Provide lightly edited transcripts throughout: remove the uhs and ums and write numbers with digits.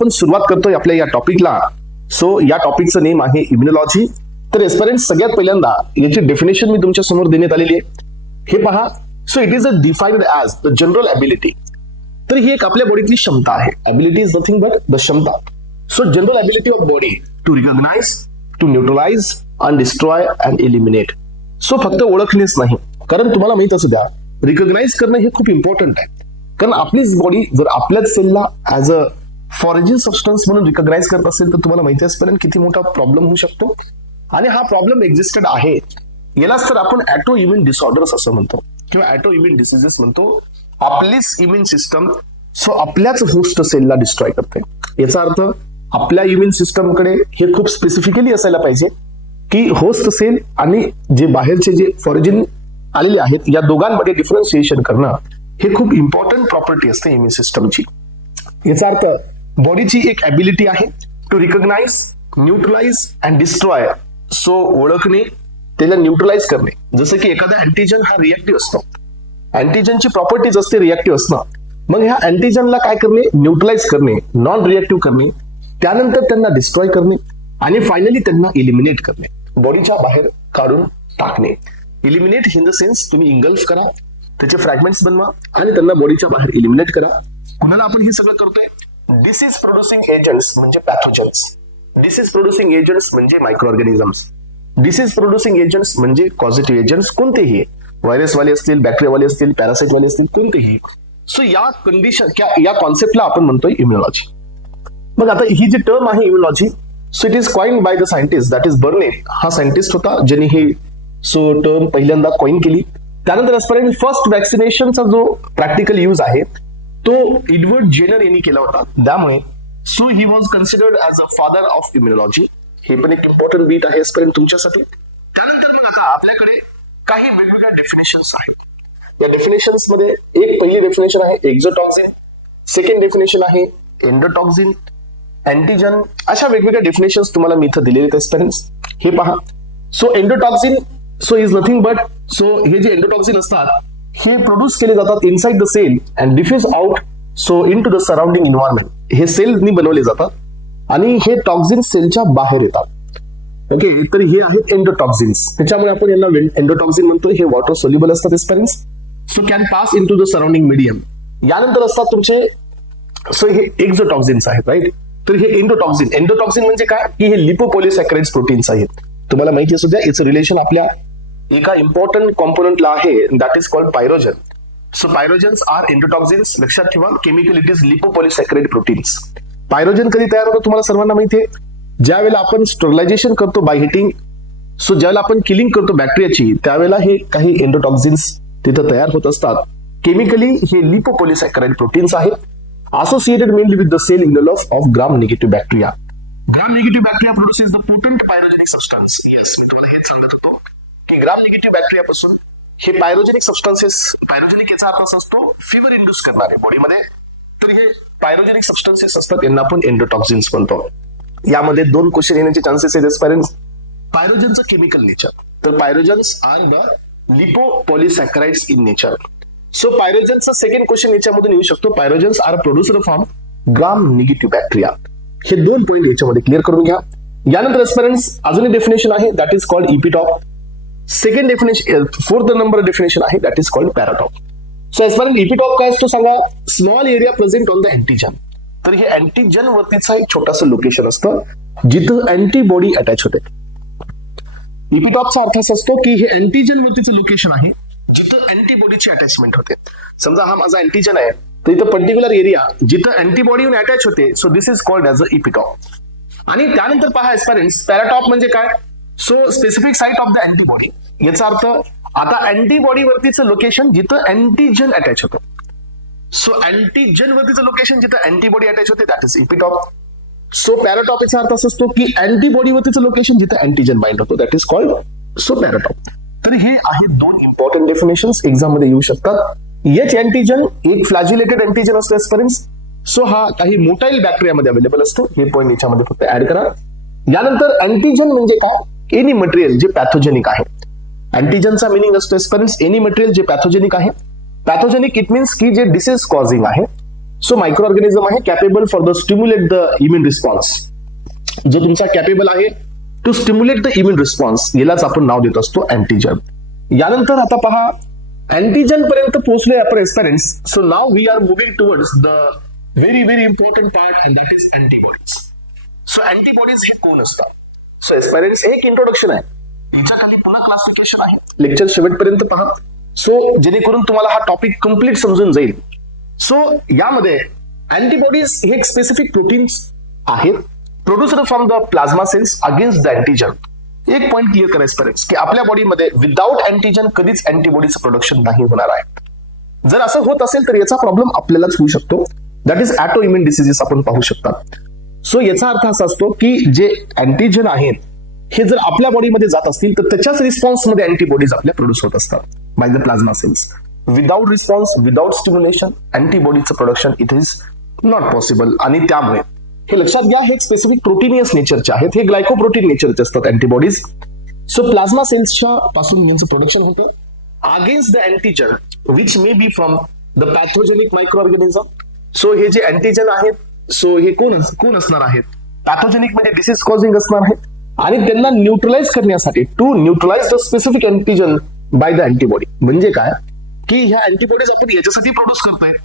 आपण सुरुवात करतोय आपल्या या टॉपिकला. सो या टॉपिकचं नेम आहे इम्युनॉलॉजी. तर एस्पिरंट्स, सगळ्यात पहिल्यांदा याची डेफिनेशन मी तुमच्या समोर देण्यात आलेली आहे. हे पहा. So it is a defined as the general ability. तर ही एक आपल्या बॉडीतली क्षमता आहे. Ability is nothing but the क्षमता. So general ability of body to recognise, to neutralise and destroy and eliminate. So फक्त ओळखणेच नाही, कारण तुम्हाला माहित असू द्या, रिकॉग्नाइज करणं हे खूप इम्पॉर्टंट आहे. कारण आपलीच बॉडी जर आपल्याच सेलला ऍज अ फॉरेजिन सबस्टन्स म्हणून रिकॉग्नाइज करत असेल तर तुम्हाला माहिती असेपर्यंत किती मोठा प्रॉब्लेम होऊ शकतो. आणि हा प्रॉब्लेम एक्झिस्टेड आहे. यालाच तर आपण ॲटो इम्युन डिसऑर्डर्स असं म्हणतो किंवा ॲटो इम्युन डिसीजेस म्हणतो. आपलीच इम्युन सिस्टम सो आपल्याच होस्ट सेलला डिस्ट्रॉय करते. याचा अर्थ आपल्या इम्युन सिस्टमकडे हे खूप स्पेसिफिकली असायला पाहिजे की होस्ट सेल आणि जे बाहेरचे जे फॉरेजिन आलेले आहेत या दोघांमध्ये डिफरन्शिएशन करणं हे खूप इम्पॉर्टंट प्रॉपर्टी असते इम्युन सिस्टमची. याचा अर्थ बॉडीची एक ॲबिलिटी आहे to recognise, neutralise and destroy. So ओळखणे, त्याला न्यूट्रलाइज करणे. जसं की एखादा अँटीजन हा रिएक्टिव्ह असतो. अँटीजनची प्रॉपर्टीज असते रिएक्टिव्ह असणं. मग ह्या अँटीजनला काय करणे? न्यूट्रलाइज करणे, नॉन रिएक्टिव्ह करणे, त्यानंतर त्यांना डिस्ट्रॉय करणे आणि फायनली त्यांना इलिमिनेट करणे, बॉडीच्या बाहेर काढून टाकणे. इलिमिनेट इन द सेन्स तुम्ही इंगल्फ करा, त्याचे फ्रॅगमेंट्स बनवा आणि त्यांना बॉडीच्या बाहेर इलिमिनेट करा. कुणाला आपण हे सगळं करतोय? डिसीज प्रोड्युसिंग एजंट्स म्हणजे पॅथोजन्स, डिसीज प्रोड्युसिंग एजंट्स म्हणजे micro organisms, disease producing agents म्हणजे पॉझिटिव्ह एजंट्स कोणतेही, व्हायरसवाले असतील, बॅक्टेरियावाले असतील, पॅरासाइटवाले असतील, कोणतेही. सो या कंडिशन या कॉन्सेप्टला आपण म्हणतोय इम्युनॉलॉजी. मग आता ही जी टर्म आहे immunology, so it is coined by the scientist that is Berne. हा सायंटिस्ट होता ज्यांनी ही टर्म पहिल्यांदा कॉइन केली. त्यानंतर आजपर्यंत फर्स्ट वॅक्सिनेशनचा जो प्रॅक्टिकल यूज आहे तो एडवर्ड जेनर यांनी केला होता. त्यामुळे so he was considered as a father of immunology. हे पण एक इम्पॉर्टंट बीट आहे आजपर्यंत तुमच्यासाठी. त्यानंतर मग आता आपल्याकडे काही वेगवेगळ्या डेफिनेशन्स आहेत. या डेफिनेशन्स मध्ये एक पहिली डेफिनेशन आहे एक्झोटॉक्सिन, सेकंड डेफिनेशन आहे एंडोटॉक्सिन, अँटीजन. अशा वेगवेगळ्या डेफिनेशन्स तुम्हाला मी इथं दिलेले आहेत. हे पहा. So endotoxin so is nothing but, so हे जे एंडोटॉक्सिन असतात हे प्रोड्यूस केले जातात inside the cell and diffuse out so into the surrounding environment. हे सेलनी बनवले जातात आणि हे टॉक्सिन सेलच्या बाहेर येतात. ओके, तर हे आहेत एंडोटॉक्सिन्स. त्याच्यामुळे आपण यांना एंडोटॉक्सिन म्हणतो. हे वॉटर सोल्युबल असतात aspirants, so can pass into the surrounding medium. यानंतर असतात तुमचे, सो हे एक्झोटॉक्सिन्स आहेत, राईट. तर हे एंडोटॉक्सिन, एंडोटॉक्सिन म्हणजे काय की हे लिपोपॉलिसॅकराइड्स प्रोटीन्स आहेत. तुम्हाला माहिती असू द्या याचं रिलेशन आपल्या एका इम्पॉर्टंट कॉम्पोनंटला आहे, that is called pyrogen. So pyrogens are endotoxins. लक्षात ठेवा, chemical it is lipopolysaccharide proteins. Pyrogen कधी तयार होतं तुम्हाला सर्वांना माहिती आहे? ज्यावेळेला आपण स्टरलायझेशन करतो बाय हिटिंग, सो ज्यावेळेला आपण किलिंग करतो बॅक्टेरियाची, त्यावेळेला हे काही एंडोटॉक्सिन्स तिथं तयार होत असतात. केमिकली हे लिपोपॉलिसॅकराइड प्रोटीन्स आहेत, associated mainly with the cell envelope of gram-negative bacteria. Gram-negative bacteria produces the potent pyrogenic substance. Yes, मी तुम्हाला हेच सांगत होतो की gram-negative bacteria पासून हे पायरोजेनिक सबस्टन्सेस, पायरोजेनिक याचा अर्थ असतो फिवर इंड्यूस करणारे बॉडीमध्ये. तर हे पायरोजेनिक सबस्टन्सेस असतात, यांना आपण एंडोटॉक्सिन्स म्हणतो. यामध्ये दोन क्वेश्चन येण्याचे चान्सेस आहेत पेरेंट्स. पायरोजनचं केमिकल नेचर, तर pyrogens are the lipopolysaccharides in nature. So पायरोजनचा सेकंड क्वेश्चन याच्यामधून येऊ शकतो. Pyrogens are producer from gram negative bacteria. हे दोन पॉईंट याच्यामध्ये क्लिअर करून घ्या. यानंतर एस्पेरेंट्स अजून एक डेफिनेशन आहे, that is called epitope. Second definition, fourth number definition आहे, that is called paratope. So aspirant epitope काय असतो सांगा? Small area present on the antigen. तर हे अँटीजन वरतीचं एक छोटंसं लोकेशन असतं जिथं अँटीबॉडी अटॅच होते. इपिटॉपचा अर्थ असा असतो की हे अँटीजन वरतीचं लोकेशन आहे जिथं अँटीबॉडीची अटॅचमेंट होते. समजा हा माझा अँटीजन आहे, तर इथं पर्टिक्युलर एरिया जिथं अँटीबॉडी अटॅच होते, so this is called as a epitope. आणि त्यानंतर पहा एस्पेरेंट्स, पॅराटॉप म्हणजे काय? So specific site of the antibody. याचा अर्थ आता अँटीबॉडी वरतीचं लोकेशन जिथं अँटीजन अटॅच होतं. सो अँटीजन वरतीचं लोकेशन जिथं अँटीबॉडी अटॅच होते, दॅट इज इपिटॉप. सो पॅराटॉप याचा अर्थ असा असतो की अँटीबॉडी वरतीचं लोकेशन जिथं अँटीजन बाइंड होतो, दॅट इज कॉल्ड सो पॅराटॉप. तर हे आहेत दोन इम्पॉर्टंट डेफिनेशन्स, एक्झाम मध्ये येऊ शकतात. एच अँटीजन एक फ्लॅजिलेटेड अँटीजन असतो एस्पेरेंट्स. सो हा काही मोटाईल बॅक्टेरियामध्ये अवेलेबल असतो. हे पॉईंट याच्यामध्ये फक्त ऍड करा. यानंतर अँटीजन म्हणजे काय? एनी मटेरियल जे पॅथोजेनिक आहे. अँटीजनचा मिनिंग असतो एस्पेरेंट्स एनी मटेरियल जे पॅथोजेनिक आहे. पॅथोजेनिक इट मीन्स की जे डिसीज कॉझिंग आहे. सो मायक्रो ऑर्गॅनिझम आहे capable for the stimulate the immune response. जो तुमचा कॅपेबल आहे to stimulate the immune response, यालाच आपण नाव देत असतो अँटीजन. यानंतर आता पहा, अँटीजन पर्यंत पोहोचलोय आपण aspirants. So now we are moving towards the very very important part and that is antibodies. So antibodies हे कोण असतात? सो एस्पिरंट्स हे एक इंट्रोडक्शन आहे, याच्या खाली पुन्हा क्लासिफिकेशन आहे. लेक्चर शेवटपर्यंत पहा, सो जेणेकरून तुम्हाला हा टॉपिक कम्प्लीट समजून जाईल. सो यामध्ये अँटीबॉडीज हे एक स्पेसिफिक प्रोटीन्स आहेत produced from the plasma cells against the antigen. एक पॉइंट क्लिअर करा एस्पिरंट्स की आपल्या बॉडीमध्ये विदाउट अँटीजन कधीच अँटीबॉडीचं प्रोडक्शन नाही होणार आहे. जर असं होत असेल तर याचा प्रॉब्लेम आपल्यालाच होऊ शकतो, that is auto immune diseases आपण पाहू शकता. सो याचा अर्थ असा असतो की जे अँटीजन आहेत हे जर आपल्या बॉडीमध्ये जात असतील तर त्याच्याच रिस्पॉन्समध्ये अँटीबॉडीज आपल्या प्रोड्यूस होत असतात by the plasma cells. Without response, without stimulation अँटीबॉडीचं production it is not possible. आणि त्यामुळे हे लक्षात घ्या, हे स्पेसिफिक प्रोटीनियस नेचरचे आहेत, हे ग्लायकोप्रोटीन नेचरचे असतात अँटीबॉडीज. सो प्लाझ्मा सेल्सच्या पासून यांचं प्रोडक्शन होतं against the antigen which may be from the pathogenic micro organism. So हे जे अँटीजन आहेत, सो हे कोण असणार आहेत? पॅथोजेनिक म्हणजे डिसीज कॉझिंग असणार आहेत, आणि त्यांना न्यूट्रलाइज करण्यासाठी to neutralise the specific antigen by the antibody. म्हणजे काय की ह्या अँटीबॉडीज आपण याच्यासाठी प्रोड्यूस करतोय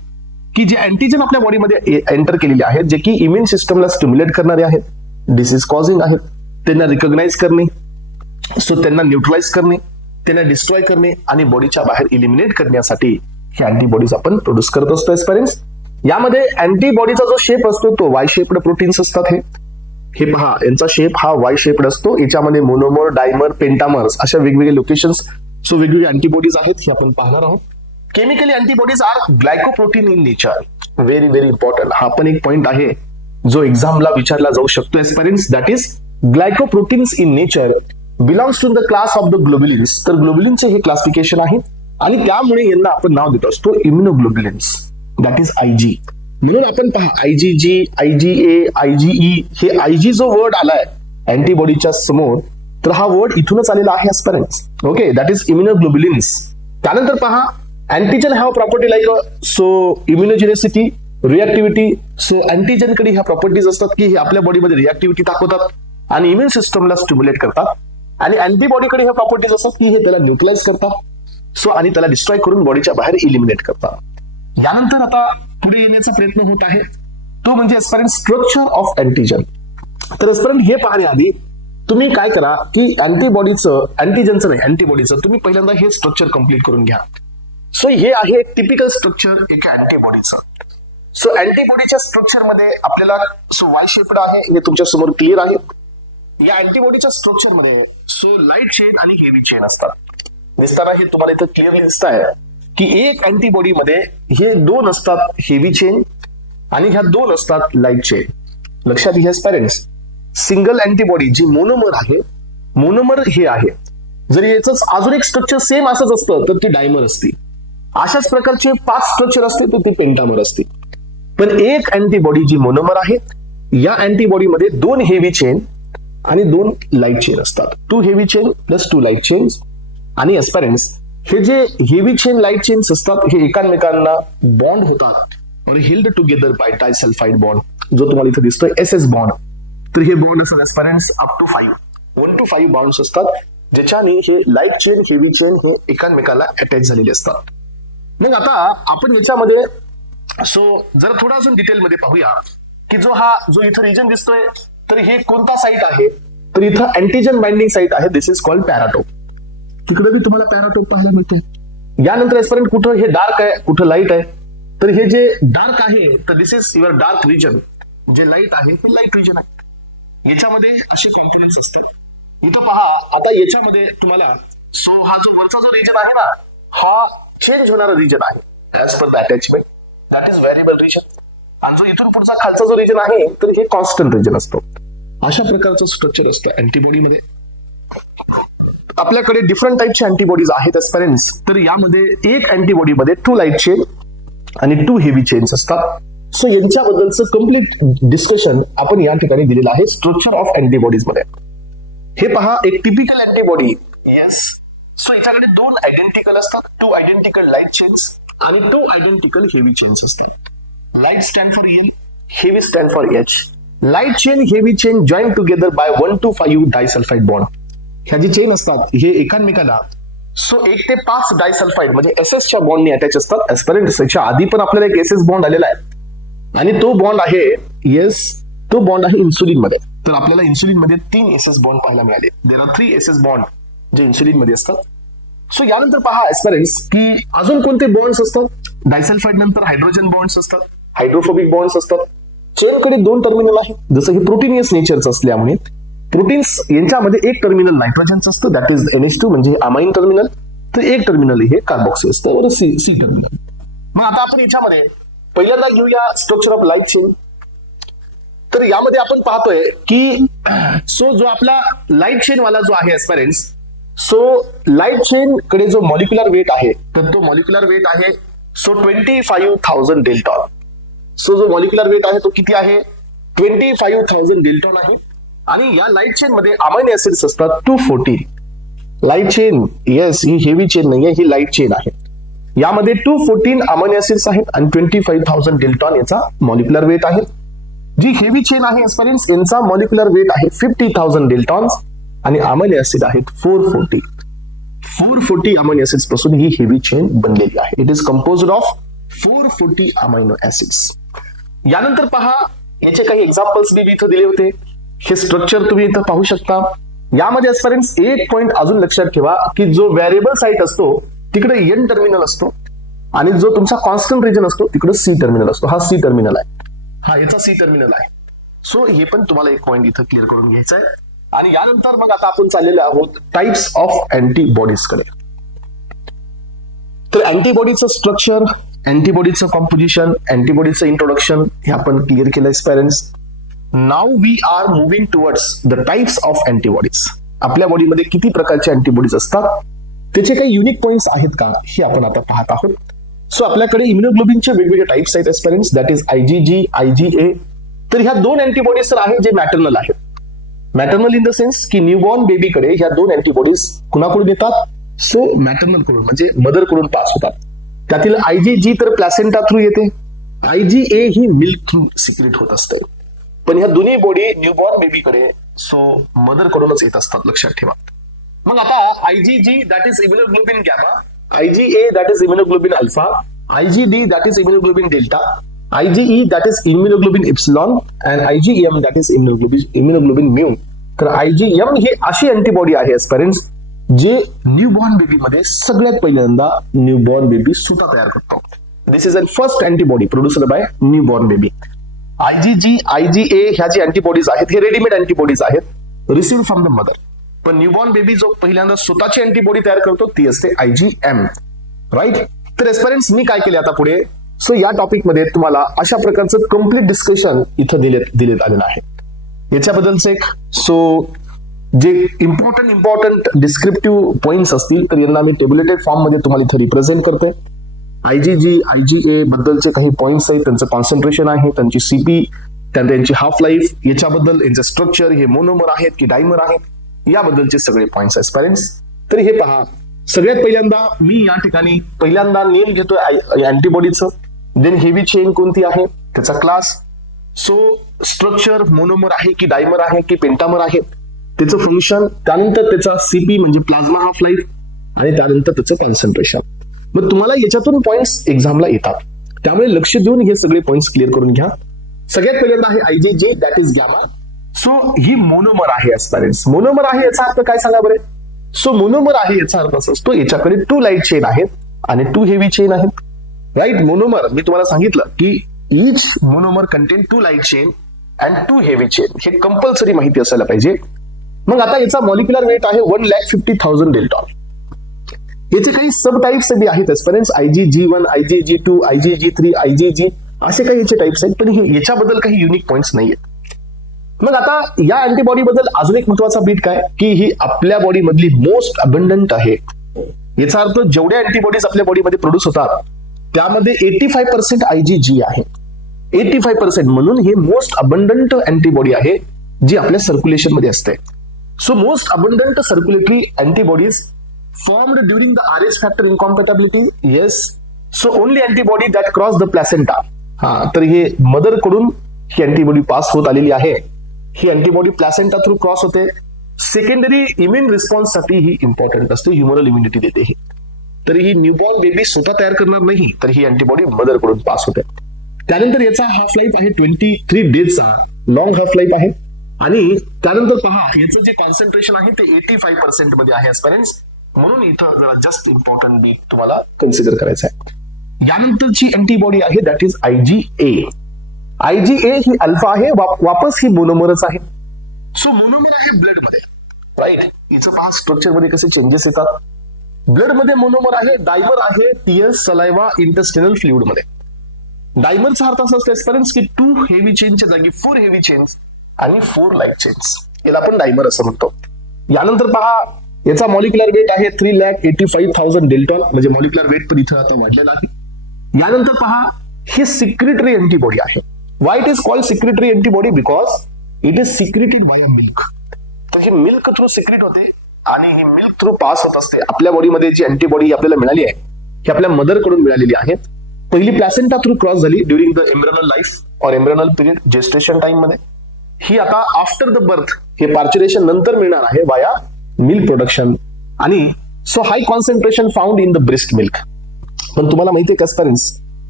की जे अँटीजन आपल्या बॉडीमध्ये एंटर केलेले आहेत, जे की इम्युन सिस्टमला स्टिम्युलेट करणारे आहेत, डिसीज कॉझिंग आहेत, त्यांना रिकॉग्नाइज करणे, सो त्यांना न्यूट्रलाइज करणे, त्यांना डिस्ट्रॉय करणे आणि बॉडीच्या बाहेर इलिमिनेट करण्यासाठी हे अँटीबॉडीज आपण प्रोड्यूस करत असतो एस्पिरंट्स. यामध्ये अँटीबॉडीचा जो शेप असतो तो वाय शेप्ड प्रोटीन्स असतात. हे पहा, यांचा शेप हा वाय शेप्ड असतो. याच्यामध्ये मोनोमर, डायमर, पेंटामर्स अशा वेगवेगळे लोकेशन्स, सो वेगवेगळे अँटीबॉडीज आहेत हे आपण पाहणार आहोत. Chemically antibodies are glycoprotein in nature. Very very important, हा पण एक पॉइंट आहे जो एक्झामला विचारला जाऊ शकतो aspirants. That is glycoproteins in nature belongs to the class of the globulins. तर ग्लोब्युलिनचे हे क्लासिफिकेशन आहे आणि त्यामुळे यांना आपण नाव देत असतो इम्युनोग्लोब्युलिन्स, दॅट इज आयजी. म्हणून आपण पहा आयजीजी, आयजीए, आयजीई, हे आयजी जो वर्ड आलाय अँटीबॉडीच्या समोर, तर हा वर्ड इथूनच आलेला आहे aspirants. Okay, that is immunoglobulins. त्यानंतर पहा, antigen have property like so immunogenicity, reactivity. So antigen कडे ह्या प्रॉपर्टीज असतात की हे आपल्या बॉडीमध्ये रिॲक्टिव्हिटी दाखवतात आणि इम्युन सिस्टमला स्टिम्युलेट करतात. आणि अँटीबॉडीकडे ह्या प्रॉपर्टीज असतात की हे त्याला न्यूट्रलाइज करतात, सो आणि त्याला डिस्ट्रॉय करून बॉडीच्या बाहेर इलिमिनेट करतात. यानंतर आता पुढे येण्याचा प्रयत्न होत आहे तो म्हणजे एस्पिरंट स्ट्रक्चर ऑफ अँटीजन. तर एस्पिरंट हे पाहण्याआधी तुम्ही काय करा की अँटीबॉडीचं, अँटीजनचं नाही अँटीबॉडीचं, तुम्ही पहिल्यांदा हे स्ट्रक्चर कम्प्लीट करून घ्या. सो हे आहे टिपिकल स्ट्रक्चर एका अँटीबॉडीचं. सो अँटीबॉडीच्या स्ट्रक्चर मध्ये आपल्याला सो वाय शेप्ड आहे, हे तुमच्या समोर क्लिअर आहे. या अँटीबॉडीच्या स्ट्रक्चर मध्ये सो लाईट चेन आणि हेवी चेन असतात. दिसताना हे तुम्हाला इथं क्लिअरली दिसत आहे की एक अँटीबॉडी मध्ये हे दोन असतात हेवी चेन आणि ह्या दोन असतात लाईट चेन. लक्षात घ्या पेरेंट्स, सिंगल अँटीबॉडी जी मोनोमर आहे, मोनोमर हे आहे. जर याच अजून एक स्ट्रक्चर सेम असंच असतं तर ती डायमर असते. अशाच प्रकारचे 5 स्ट्रक्चर असते तर ती पेंटामर असते. पण एक अँटीबॉडी जी मोनोमर आहे, या अँटीबॉडी मध्ये 2 हेवी चेन आणि 2 लाईट चेन असतात. 2 heavy chain plus 2 light chains. आणि एस्पिरंट्स हे जे हेवी चेन लाईट चेन्स असतात हे एकमेकांना बॉन्ड होतात और held together by disulphide bond, जो तुम्हाला इथे दिसतोय SS बॉन्ड. तर हे बॉन्ड असतात एस्पिरंट्स अप टू 5, 1 to 5 बॉन्ड्स असतात ज्याच्याने हे लाईट चेन, हेवी चेन हे एकमेकांना अटॅच झालेले असतात. मग आता आपण याच्यामध्ये सो जर थोडा अजून डिटेलमध्ये पाहूया की जो इथं रिजन दिसतोय तर हे कोणता साईट आहे, तर इथं अँटीजन बाइंडिंग साईट आहे. दिस इज कॉल्ड पॅराटोप. तिकडे बी तुम्हाला पॅराटोप पाहायला मिळते. यानंतर एस्पिरंट कुठं हे डार्क आहे, कुठं लाईट आहे, तर हे जे डार्क आहे तर this is your dark region, जे लाईट आहे हे लाईट रिजन आहे. याच्यामध्ये असे कॉम्पोनंट्स असतात. इथं पहा, आता याच्यामध्ये तुम्हाला सो हा जो वरचा जो रिजन आहे ना, हा चेंज होणारा रिजन आहे as per the attachment, that is variable region. आणि जो इथून पुढचा खालचा जो रिजन आहे तर हे कॉन्स्टंट रिजन असतो. अशा प्रकारचं स्ट्रक्चर असतं अँटीबॉडीमध्ये. आपल्याकडे डिफरंट टाईपचे अँटीबॉडीज आहेत एस्पिरंट्स. तर यामध्ये एक अँटीबॉडीमध्ये 2 लाईट चेन आणि 2 हेवी चेन्स असतात. सो यांच्याबद्दलचं कम्प्लीट डिस्कशन आपण या ठिकाणी दिलेलं आहे स्ट्रक्चर ऑफ अँटीबॉडीज मध्ये. हे पहा, एक टिपिकल अँटीबॉडी, येस. सो याच्याकडे 2 आयडेंटिकल असतात, 2 आयडेंटिकल लाईट चेन्स आणि 2 आयडेंटिकल हेवी चेन्स असतात. Light stand for L, heavy stand for H. Light chain, heavy chain joined together by 1 to 5 disulfide bond. ह्या जी chain असतात हे एकामेकाला 1 ते 5 डायसल्फाइड म्हणजे SS च्या बॉन्डने अटॅच असतात. एस्पेरेंट याच्या आधी पण आपल्याला एक SS बॉन्ड आलेला आहे आणि तो बॉन्ड आहे तो बॉन्ड आहे इन्सुलिन मध्ये. तर आपल्याला इन्सुलिन मध्ये 3 SS बॉन्ड पाहायला मिळाले. देयर आर 3 SS बॉन्ड जे इन्सुलिन मध्ये असतात. सो यानंतर पहा एस्पेरेंट्स की अजून कोणते बॉन्ड्स असतात. डायसल्फाइड नंतर हायड्रोजन बॉन्ड्स असतात, हायड्रोफोबिक बॉन्ड्स असतात. चेन कडे 2 टर्मिनल आहे. जसं हे प्रोटीनियस नेचरचं असल्यामुळे प्रोटीन्स यांच्यामध्ये एक टर्मिनल नायट्रोजनचं असतं, दॅट इज NH2 म्हणजे अमाइन टर्मिनल, तर एक टर्मिनल हे कार्बोक्सी असतं बरं, सी टर्मिनल. मग आता आपण याच्यामध्ये पहिल्यांदा घेऊया स्ट्रक्चर ऑफ लाईट चेन. तर यामध्ये आपण पाहतोय की जो आपला लाईट चेन वाला जो आहे एस्पेरेंट्स, लाईट चेन कडे जो मॉलिक्युलर वेट आहे तर तो मॉलिक्युलर वेट आहे 25,000 डेल्टॉन. जो मॉलिक्युलर वेट आहे तो किती आहे 25,000 डेल्टॉन आहे. आणि या लाईट चेन मध्ये अमाइनो ऍसिड्स असतात 214. लाईट चेन येस ही हेवी चेन नाहीये, ही लाईट चेन आहे. यामध्ये 214 अमाइनो ऍसिड्स आहेत आणि 25,000 डेल्टॉन याचा मॉलिक्युलर वेट आहे. जी हेवी चेन आहे एस्पेरेंट्स यांचा मॉलिक्युलर वेट आहे 50,000 डेल्टॉन्स आणि अमाइनो ऍसिड आहेत 440 अमाइनो ऍसिड्स पासून ही हेवी चेन बनलेली आहे. It is composed of 440 amino acids. यानंतर पहा याचे काही एक्झाम्पल्स मी इथं दिले होते. हे स्ट्रक्चर तुम्ही इथं पाहू शकता. यामध्ये एस्पेरेंट्स एक पॉइंट अजून लक्षात ठेवा की जो व्हेरिएबल साइट असतो तिकडे N टर्मिनल असतो आणि जो तुमचा कॉन्स्टंट रिजन असतो तिकडे C टर्मिनल असतो. हा C टर्मिनल आहे, हा याचा C टर्मिनल आहे. हे पण तुम्हाला एक पॉइंट इथं क्लिअर करून घ्यायचा आहे. आणि यानंतर मग आता आपण चाललेलो आहोत टाइप्स ऑफ अँटीबॉडीज कडे. तर अँटीबॉडीचं स्ट्रक्चर, अँटीबॉडीचं कॉम्पोजिशन, अँटीबॉडीचं इंट्रोडक्शन हे आपण क्लिअर केलं aspirants. Now we are moving towards the types of antibodies. आपल्या बॉडीमध्ये किती प्रकारचे अँटीबॉडीज असतात, त्याचे काही युनिक पॉइंट्स आहेत का हे आपण आता पाहत आहोत. आपल्याकडे इम्युनोग्लोबिनचे वेगवेगळे टाइप्स आहेत aspirants, that is IgG, IgA. तर ह्या 2 अँटीबॉडीज तर आहेत जे मॅटर्नल आहेत. मॅटर्नल इन द सेन्स की न्यूबॉर्न बेबीकडे ह्या 2 अँटीबॉडीज कुणाकडून येतात, मॅटर्नल कडून म्हणजे मदर कडून पास होतात. त्यातील IgG तर प्लॅसेंटा थ्रू येते, IgA ही मिल्क थ्रू सिक्रेट होत असते. पण ह्या दोन्ही बॉडी न्यूबॉर्न बेबीकडे मदर कडूनच येत असतात, लक्षात ठेवा. मग आता IgG that is immunoglobin gamma, IgA that is immunoglobin alpha, IgD that is immunoglobin delta, IgE that is immunoglobin epsilon and IgM that is immunoglobin mu. तर IgM ही अशी अँटीबॉडी आहे एस्पेरेंट्स जे न्यूबॉर्न बेबी मध्ये सगळ्यात पहिल्यांदा newborn baby सुटा तयार करतो. This is a first antibody produced by newborn baby. IgG, IgA ह्या जी अँटीबॉडीज आहेत हे रेडीमेड अँटीबॉडीज आहेत रिसीव्ह फ्रॉम द मदर. पण न्यूबॉर्न बेबी जो पहिल्यांदा स्वतःची अँटीबॉडी तयार करतो ती असते IgM, राईट. तर एस्पेरेंट्स मी काय केले आता पुढे, या टॉपिक मध्ये तुम्हाला अशा प्रकारचं कम्प्लीट डिस्कशन इथं दिलेत आलेलं आहे. याच्याबद्दलचे एक जे इम्पॉर्टंट डिस्क्रिप्टिव्ह पॉइंट्स असतील तर यांना मी टेबुलेटेड फॉर्म मध्ये तुम्हाला इथं रिप्रेझेंट करतोय. IgG, IgA बद्दलचे काही पॉइंट्स आहेत, त्यांचं कॉन्सन्ट्रेशन आहे, त्यांची CP, त्यांची हाफ लाईफ, याच्याबद्दल यांचं स्ट्रक्चर, हे मोनोमर आहेत की डायमर आहेत, याबद्दलचे सगळे पॉइंट्स आहेत पेरेंट्स. तर हे पहा, सगळ्यात पहिल्यांदा मी या ठिकाणी पहिल्यांदा नेम घेतोय अँटीबॉडीचं, देन हेवी चेन कोणती आहे, त्याचा क्लास, स्ट्रक्चर मोनोमर आहे की डायमर आहे की पेंटामर आहे, त्याचं फंक्शन, त्यानंतर त्याचा CP म्हणजे प्लाझ्मा हाफ लाईफ आणि त्यानंतर त्याचं कॉन्सन्ट्रेशन. मग तुम्हाला याच्यातून पॉइंट्स एक्झामला येतात, त्यामुळे लक्ष देऊन हे सगळे पॉइंट्स क्लिअर करून घ्या. सगळ्यात पहिल्यांदा आहे IgJ that is gamma. He monomer आहे एस्पेरेंट्स. मोनोमर आहे याचा अर्थ काय सांगा बरे. मोनोमर आहे याचा अर्थ असा असतो याच्याकडे 2 लाईट चेन आहेत आणि 2 हेवी चेन आहेत, राईट. मोनोमर मी तुम्हाला सांगितलं की each monomer contain 2 light chain and 2 heavy chain, हे कंपल्सरी माहिती असायला पाहिजे. मग आता याचा मॉलिक्युलर वेट आहे 1,50,000 डेल्टॉन. याचे काही सब टाइप्स बी आहेत aspirants, IgG1, IgG2, IgG3, IgG असे काही याचे टाइप्स आहेत, पण याच्याबद्दल काही युनिक पॉइंट्स नाहीयेत. मग आता या अँटीबॉडी बद्दल अजून एक महत्वाचा बीट काय की ही आपल्या बॉडी मधली मोस्ट अबंडंट आहे. याचा अर्थ जेवढ्या अँटीबॉडीज आपल्या बॉडीमध्ये प्रोड्यूस होतात त्यामध्ये 85% IgG आहे. 85% म्हणून हे मोस्ट अबंडंट अँटीबॉडी आहे जी आपल्या सर्क्युलेशन मध्ये असते. Most abundant circulatory antibodies formed during the Rh factor incompatibility, yes. Only antibody that cross the placenta, तर हे मदर कडून ही अँटीबॉडी पास होत आलेली आहे. ही अँटीबॉडी प्लॅसेंटा थ्रू क्रॉस होते. सेकंडरी इम्युन रिस्पॉन्स साठी ही इम्पॉर्टंट असते, ह्युमरल इम्युनिटी देते ही. तर ही न्यूबॉर्न बेबी स्वतः तयार करणार नाही, तर ही अँटीबॉडी मदर कडून पास होते. त्यानंतर याचा हाफ लाईफ आहे 23 डेजचा, लॉंग हाफ लाईफ आहे. आणि त्यानंतर पहा याचं जे कॉन्सन्ट्रेशन आहे ते 85% मध्ये आहे ऍस्पिरंट्स, म्हणून इथं जरा जास्त इम्पॉर्टंट बी तुम्हाला कन्सिडर करायचं आहे. यानंतरची अँटीबॉडी आहे that is IgA. IgA he alpha आहे, वापस ही मोनोमरच आहे. सो मोनोमर आहे ब्लड मध्ये, राईट. हिचं पहा स्ट्रक्चर मध्ये कसे चेंजेस येतात. ब्लड मध्ये मोनोमर आहे, डायमर आहे टीएस सलायवा इंटेस्टिनल फ्लुइड मध्ये. डायमरचा अर्थ असा असतो ऍस्पिरंट्स की 2 हेवी चेनच्या जागी 4 हेवी चेन्स आणि 4 लाईट चेन्स, याला आपण डायमर असं म्हणतो. यानंतर पहा याचा मॉलिक्युलर वेट आहे 3,85,000 डेल्टॉन, म्हणजे मॉलिक्युलर वेट पण इथं आता वाढलेला आहे. यानंतर पहा ही सिक्रेटरी अँटीबॉडी आहे. Why it is called secretory antibody? Because it is secreted by milk. तर ही मिल्क थ्रू सिक्रेट होते आणि ही मिल्क थ्रू पास होत असते. आपल्या बॉडीमध्ये जी अँटीबॉडी आपल्याला मिळाली आहे ही आपल्या मदर कडून मिळालेली आहे. पहिली प्लॅसेंटा थ्रू क्रॉस झाली ड्युरिंग द एम्ब्रियोनल लाईफ और एम्ब्रियोनल पिरियड, जेस्टेशन टाइम मध्ये. ही आता आफ्टर द बर्थ हे पार्च्युरेशन नंतर मिळणार आहे वाया मिल्क प्रोडक्शन. आणि so high concentration found in the breast milk. पण तुम्हाला माहिती आहे का पेरेंट्स,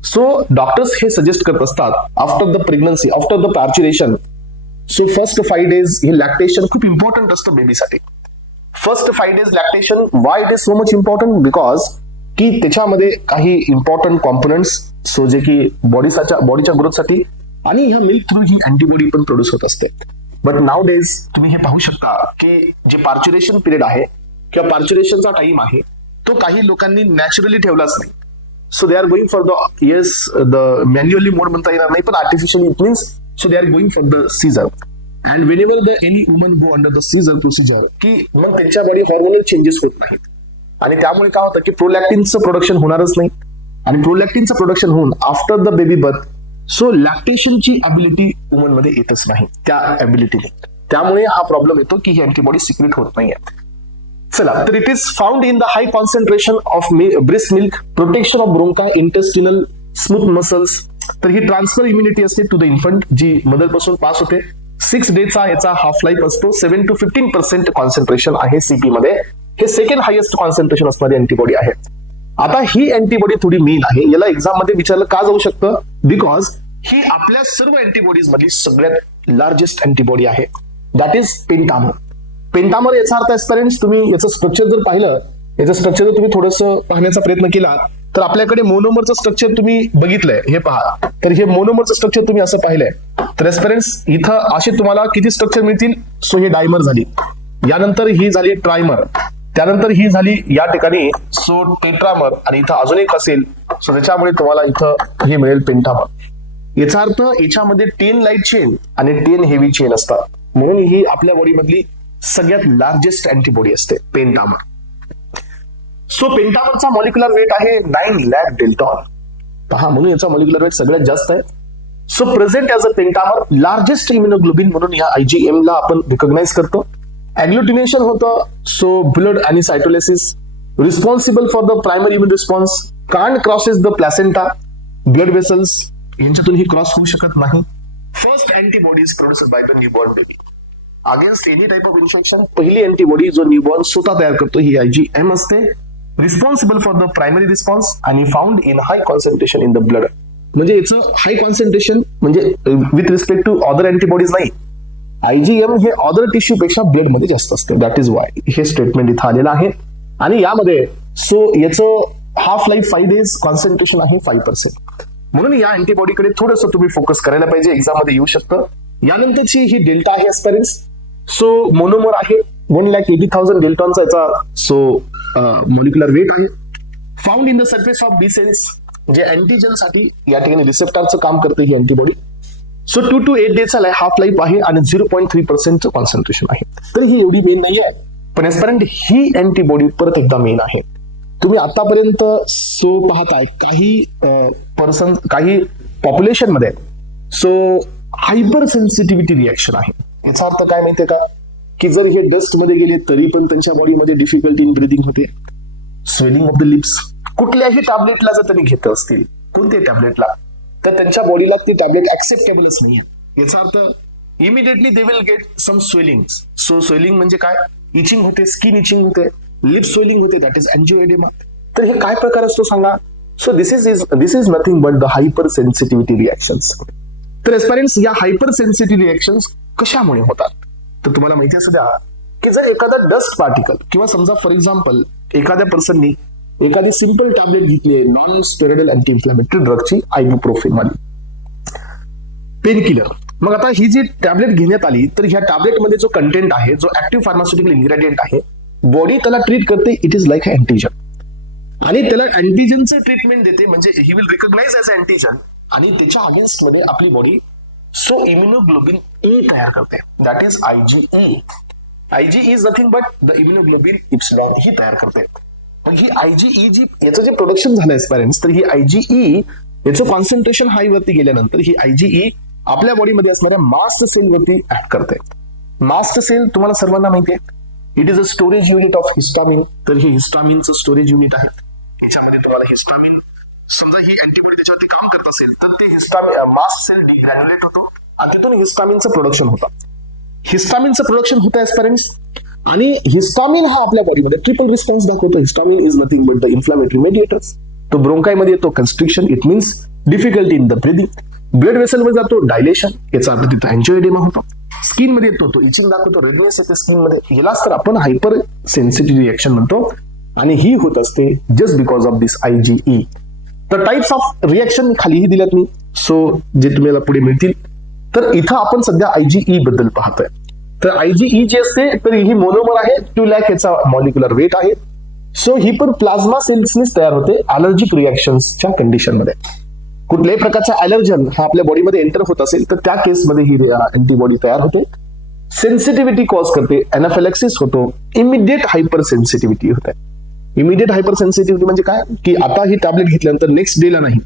सो डॉक्टर्स हे सजेस्ट करत असतात after the pregnancy, after the parturition, so first 5 days हे लॅक्टेशन खूप इम्पॉर्टंट असतं बेबीसाठी. First 5 days lactation, why it is so much important? Because की त्याच्यामध्ये काही इम्पॉर्टंट कॉम्पोनंट्स सो जे की बॉडीच्या ग्रोथसाठी आणि ह्या मिल्क थ्रू ही अँटीबॉडी पण प्रोड्यूस होत असते. बट नाउ डेज तुम्ही हे पाहू शकता की जे पार्च्युरेशन पिरियड आहे किंवा पार्च्युरेशनचा टाइम आहे तो काही लोकांनी नॅचरली ठेवलाच नाही. So they are going for the manually mode म्हणता येणार नाही, पण artificially it means so they are going for the caesar. And whenever the any woman go under the caesar procedure, की मग त्यांच्या बॉडी हॉर्मोनल चेंजेस होत नाहीत. आणि त्यामुळे काय होतं की प्रोलॅक्टिनचं प्रोडक्शन होणारच नाही. आणि प्रोलॅक्टिनचं प्रोडक्शन होऊन after the baby birth so लॅक्टेशनची ॲबिलिटी वुमन मध्ये येतच नाही त्या ॲबिलिटीने. त्यामुळे हा प्रॉब्लेम येतो की ही अँटीबॉडी सिक्रेट होत नाहीये. चला, तर it is found in the high concentration of breast milk, protection of bronchi, intestinal, smooth muscles. तर ही ट्रान्सफर इम्युनिटी असते टू द इन्फंट, जी मदर पासून पास होते. 6 डेचा याचा हाफ लाईफ असतो. 7 to 15% कॉन्सन्ट्रेशन आहे सीपी मध्ये. हे सेकंड हायेस्ट कॉन्सन्ट्रेशन असणारी अँटीबॉडी आहे. आता ही अँटीबॉडी थोडी मेन आहे, याला एक्झाम मध्ये विचारलं का जाऊ शकतं? बिकॉज ही आपल्या सर्व अँटीबॉडीज मधली सगळ्यात लार्जेस्ट अँटीबॉडी आहे, दॅट इज पेंटामर. पेंटामर याचा अर्थ ऍस्पिरंट्स, तुम्ही याचं स्ट्रक्चर जर पाहिलं, याचं स्ट्रक्चर जर तुम्ही थोडंसं पाहण्याचा प्रयत्न केला तर आपल्याकडे मोनोमरचं स्ट्रक्चर तुम्ही बघितलंय, हे पहा. तर हे मोनोमरचं स्ट्रक्चर तुम्ही असं पाहिलंय. तर ऍस्पिरंट्स इथं असे तुम्हाला किती स्ट्रक्चर मिळतील? सो हे डायमर झाली, यानंतर ही झाली ट्रायमर, त्यानंतर ही झाली या ठिकाणी सो टेट्रामर, आणि इथं अजून एक असेल. सो त्याच्यामुळे तुम्हाला इथं हे मिळेल पेंटामर. याचा अर्थ याच्यामध्ये 10 लाईट चेन आणि 10 हेवी चेन असतात, म्हणून ही आपल्या बॉडी मधली सगळ्यात लार्जेस्ट अँटीबॉडी असते पेंटामर. सो पेंटामरचा मॉलिक्युलर वेट आहे 9 लाख डेल्टॉन. पहा, म्हणून याचा मॉलिक्युलर वेट सगळ्यात जास्त आहे. So present as a pentamer, largest immunoglobin म्हणून या IgM ला आपण रिकॉग्नाइज करतो. ॲग्लुटिनेशन होतं, सो ब्लड आणि cytolysis, responsible for the primary immune response, can't crosses the placenta, blood vessels यांच्यातून ही क्रॉस होऊ शकत नाही. First antibodies produced by the newborn baby against any type of infection. पहिली अँटीबॉडी जो न्यूबॉर्न स्वतः तयार करतो ही IgM असते, responsible for the primary response आणि found in high concentration in the blood. म्हणजे याचं हाय कॉन्सन्ट्रेशन म्हणजे with respect to other antibodies नाही, IgM हे अदर टिश्यू पेक्षा ब्लड मध्ये जास्त असतं. दॅट इज वाय हे स्टेटमेंट इथं आलेलं आहे. आणि यामध्ये सो याचं हाफ लाईफ 5 डेज, कॉन्सन्ट्रेशन आहे 5%. म्हणून या अँटीबॉडीकडे थोडंसं तुम्ही फोकस करायला पाहिजे, एक्झाम मध्ये येऊ शकतं. यानंतरची ही डेल्टा आहे ऍस्पिरंट्स. सो मोनोमर आहे 1,80,000 डेल्टॉनचा याचा सो मॉलिक्युलर वेट आहे. Found in the surface of B cells, जे अँटीजन साठी या ठिकाणी रिसेप्टरचं काम करते ही अँटीबॉडी. सो 2 to 8 डेजचा हाफ लाईफ आहे आणि 0.3% कॉन्सन्ट्रेशन आहे. तर ही एवढी मेन नाही आहे, पण ऍस्पिरंट ही अँटीबॉडी परत एकदा मेन आहे. तुम्ही आतापर्यंत सो पाहताय काही पॉप्युलेशन मध्ये सो हायपर सेन्सिटिव्हिटी रिॲक्शन आहे. याचा अर्थ काय माहितीये का, की जर हे डस्ट मध्ये गेले तरी पण त्यांच्या बॉडीमध्ये डिफिकल्टी इन ब्रिदिंग होते, स्वेलिंग ऑफ द लिप्स. कुठल्याही टॅबलेटला जर त्यांनी घेत असतील, कोणत्याही टॅबलेटला, तर त्यांच्या बॉडीला ती टॅबलेट ऍक्सेप्टेबलच नाही. याचा अर्थ immediately they will get some swelling. So swelling म्हणजे काय? इचिंग होते, स्किन इचिंग होते, लिप स्वेलिंग होते, दॅट इज एंजिओएडेमा. तर हे काय प्रकार असतो सांगा? So this is nothing but the hyper sensitivity reactions. तर एस्पायरंट्स, या हायपर सेन्सिटिव्ह रिएक्शन्स कशामुळे होतात? तर तुम्हाला माहिती असू द्या की जर एखादा डस्ट पार्टिकल किंवा समजा फॉर एक्झाम्पल एखाद्या पर्सननी एखादी सिंपल टॅबलेट घेतली, नॉन स्टेरॉइडल अँटी इन्फ्लॅमेटरी ड्रगची, आयबुप्रोफेन वाली पेन किलर. मग आता ही जी टॅबलेट घेण्यात आली, तर ह्या टॅबलेटमध्ये जो कंटेंट आहे, जो ऍक्टिव्ह फार्मास्युटिकल इन्ग्रेडियंट आहे, बॉडी त्याला ट्रीट करते. It is like a antigen, आणि त्याला अँटीजनचं ट्रीटमेंट देते, म्हणजे ही विल रिकॉग्नाइज एज अँटीजन, आणि त्याच्या अगेन्स्ट मध्ये आपली बॉडी सो इम्युनोग्लोबिन ए तयार करते, that is IgE. IgE is nothing but the immunoglobin epsilon ही तयार करते. मग ही IgE जी याचं जे प्रोडक्शन झालं एस्पायरंट्स, तर ही IgE याचं कॉन्सन्ट्रेशन हाय वरती गेल्यानंतर ही IgE आपल्या बॉडीमध्ये असणाऱ्या मास्ट सेल वरती ऍक्ट करते. मास्ट सेल तुम्हाला सर्वांना माहिती आहे, it is a storage unit of histamine. तर हे हिस्टामिनचं स्टोरेज युनिट आहे. याच्यामध्ये तुम्हाला हिस्टामिन, समजा ही अँटीबॉडी त्याच्यावरती काम करत असेल तर ते हिस्टामिन मास्ट सेल डिग्रॅन्युलेट होतो आणि तिथून हिस्टामिनचं प्रोडक्शन होतं. हिस्टामिनचं प्रोडक्शन होतं एस्पायरंट्स, आणि हिस्टामिन हा आपल्या बॉडीमध्ये ट्रिपल रिस्पॉन्स दाखवतो. Histamine is nothing but the inflammatory mediators. तो ब्रोंकाईमध्ये येतो constriction, it means difficulty in the breathing. Blood वेसलमध्ये जातो डायलेशन, याचा अर्थ तिथं एंजिओएडेमा होतो. स्किन मध्ये येतो तो इचिंग दाखवतो, रेडनेस येते स्किन मध्ये. यालाच तर आपण हायपर सेन्सिटिव्ह रिएक्शन म्हणतो, आणि ही होत असते just because of this IgE. तर टाइप्स ऑफ रिएक्शन खालीही दिल्यात मी, सो जे तुम्हाला पुढे मिळतील. तर इथं आपण सध्या IgE बद्दल पाहतोय. तर IgE जी असते तर ही मोनोमर आहे, 2 लाख याचा मॉलिक्युलर वेट आहे. सो ही पण प्लाझ्मा सेल्सनीच तयार होते अलर्जिक रिएक्शन्सच्या कंडिशन मध्ये. कुठल्याही प्रकारचा अलर्जन हा आपल्या बॉडीमध्ये एंटर होत असेल तर त्या केसमध्ये ही अँटीबॉडी तयार होते. सेन्सिटिव्हिटी कॉज करते, एनाफिलॅक्सिस होतो, इमिडिएट हायपर सेन्सिटिव्हिटी होते. इमिडिएट हायपर सेन्सिटिव्हिटी म्हणजे काय की आता ही टॅबलेट घेतल्यानंतर नेक्स्ट डेला नाही,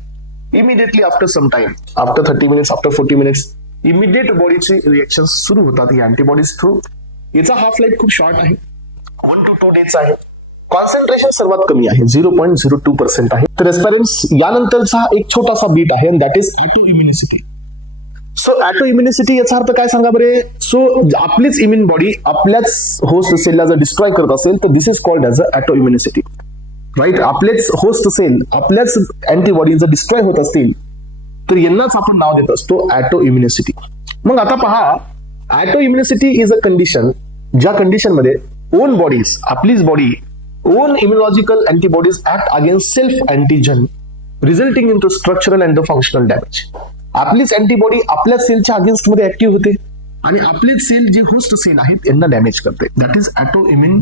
immediately after some time, after 30 minutes, after 40 minutes immediate बॉडीचे रिएक्शन सुरू होतात ही अँटीबॉडीज थ्रू. याचा हाफ लाईफ खूप शॉर्ट आहे, 1 to 2 डेजचा आहे. कॉन्सन्ट्रेशन सर्वात कमी आहे, 0.02% आहे. तर एस्पायरंट्स, यानंतरचा एक छोटासा बीट आहे, that is auto immunity. So auto immunity याचा अर्थ काय सांगा बरे? सो आपलीच इम्युन बॉडी आपल्याच होस्ट सेलला जर डिस्ट्रॉय करत असेल तर this is called as a auto immunity, right. आपलेच होस्ट सेल आपल्याच अँटीबॉडी जर डिस्ट्रॉय होत असतील तर यांनाच आपण नाव देत असतो ऍटो इम्युनिसिटी. मग आता पहा, auto immunity is a condition ज्या कंडिशन मध्ये ओन बॉडीज, आपलीच body, own immunological antibodies act against self antigen resulting into structural and functional damage. आपलीच अँटीबॉडी आपल्या सेलच्या अगेन्स्ट मध्ये ऍक्टिव्ह होते आणि आपलेच सेल जे होस्ट सेल आहेत यांना डॅमेज करते, that is auto immune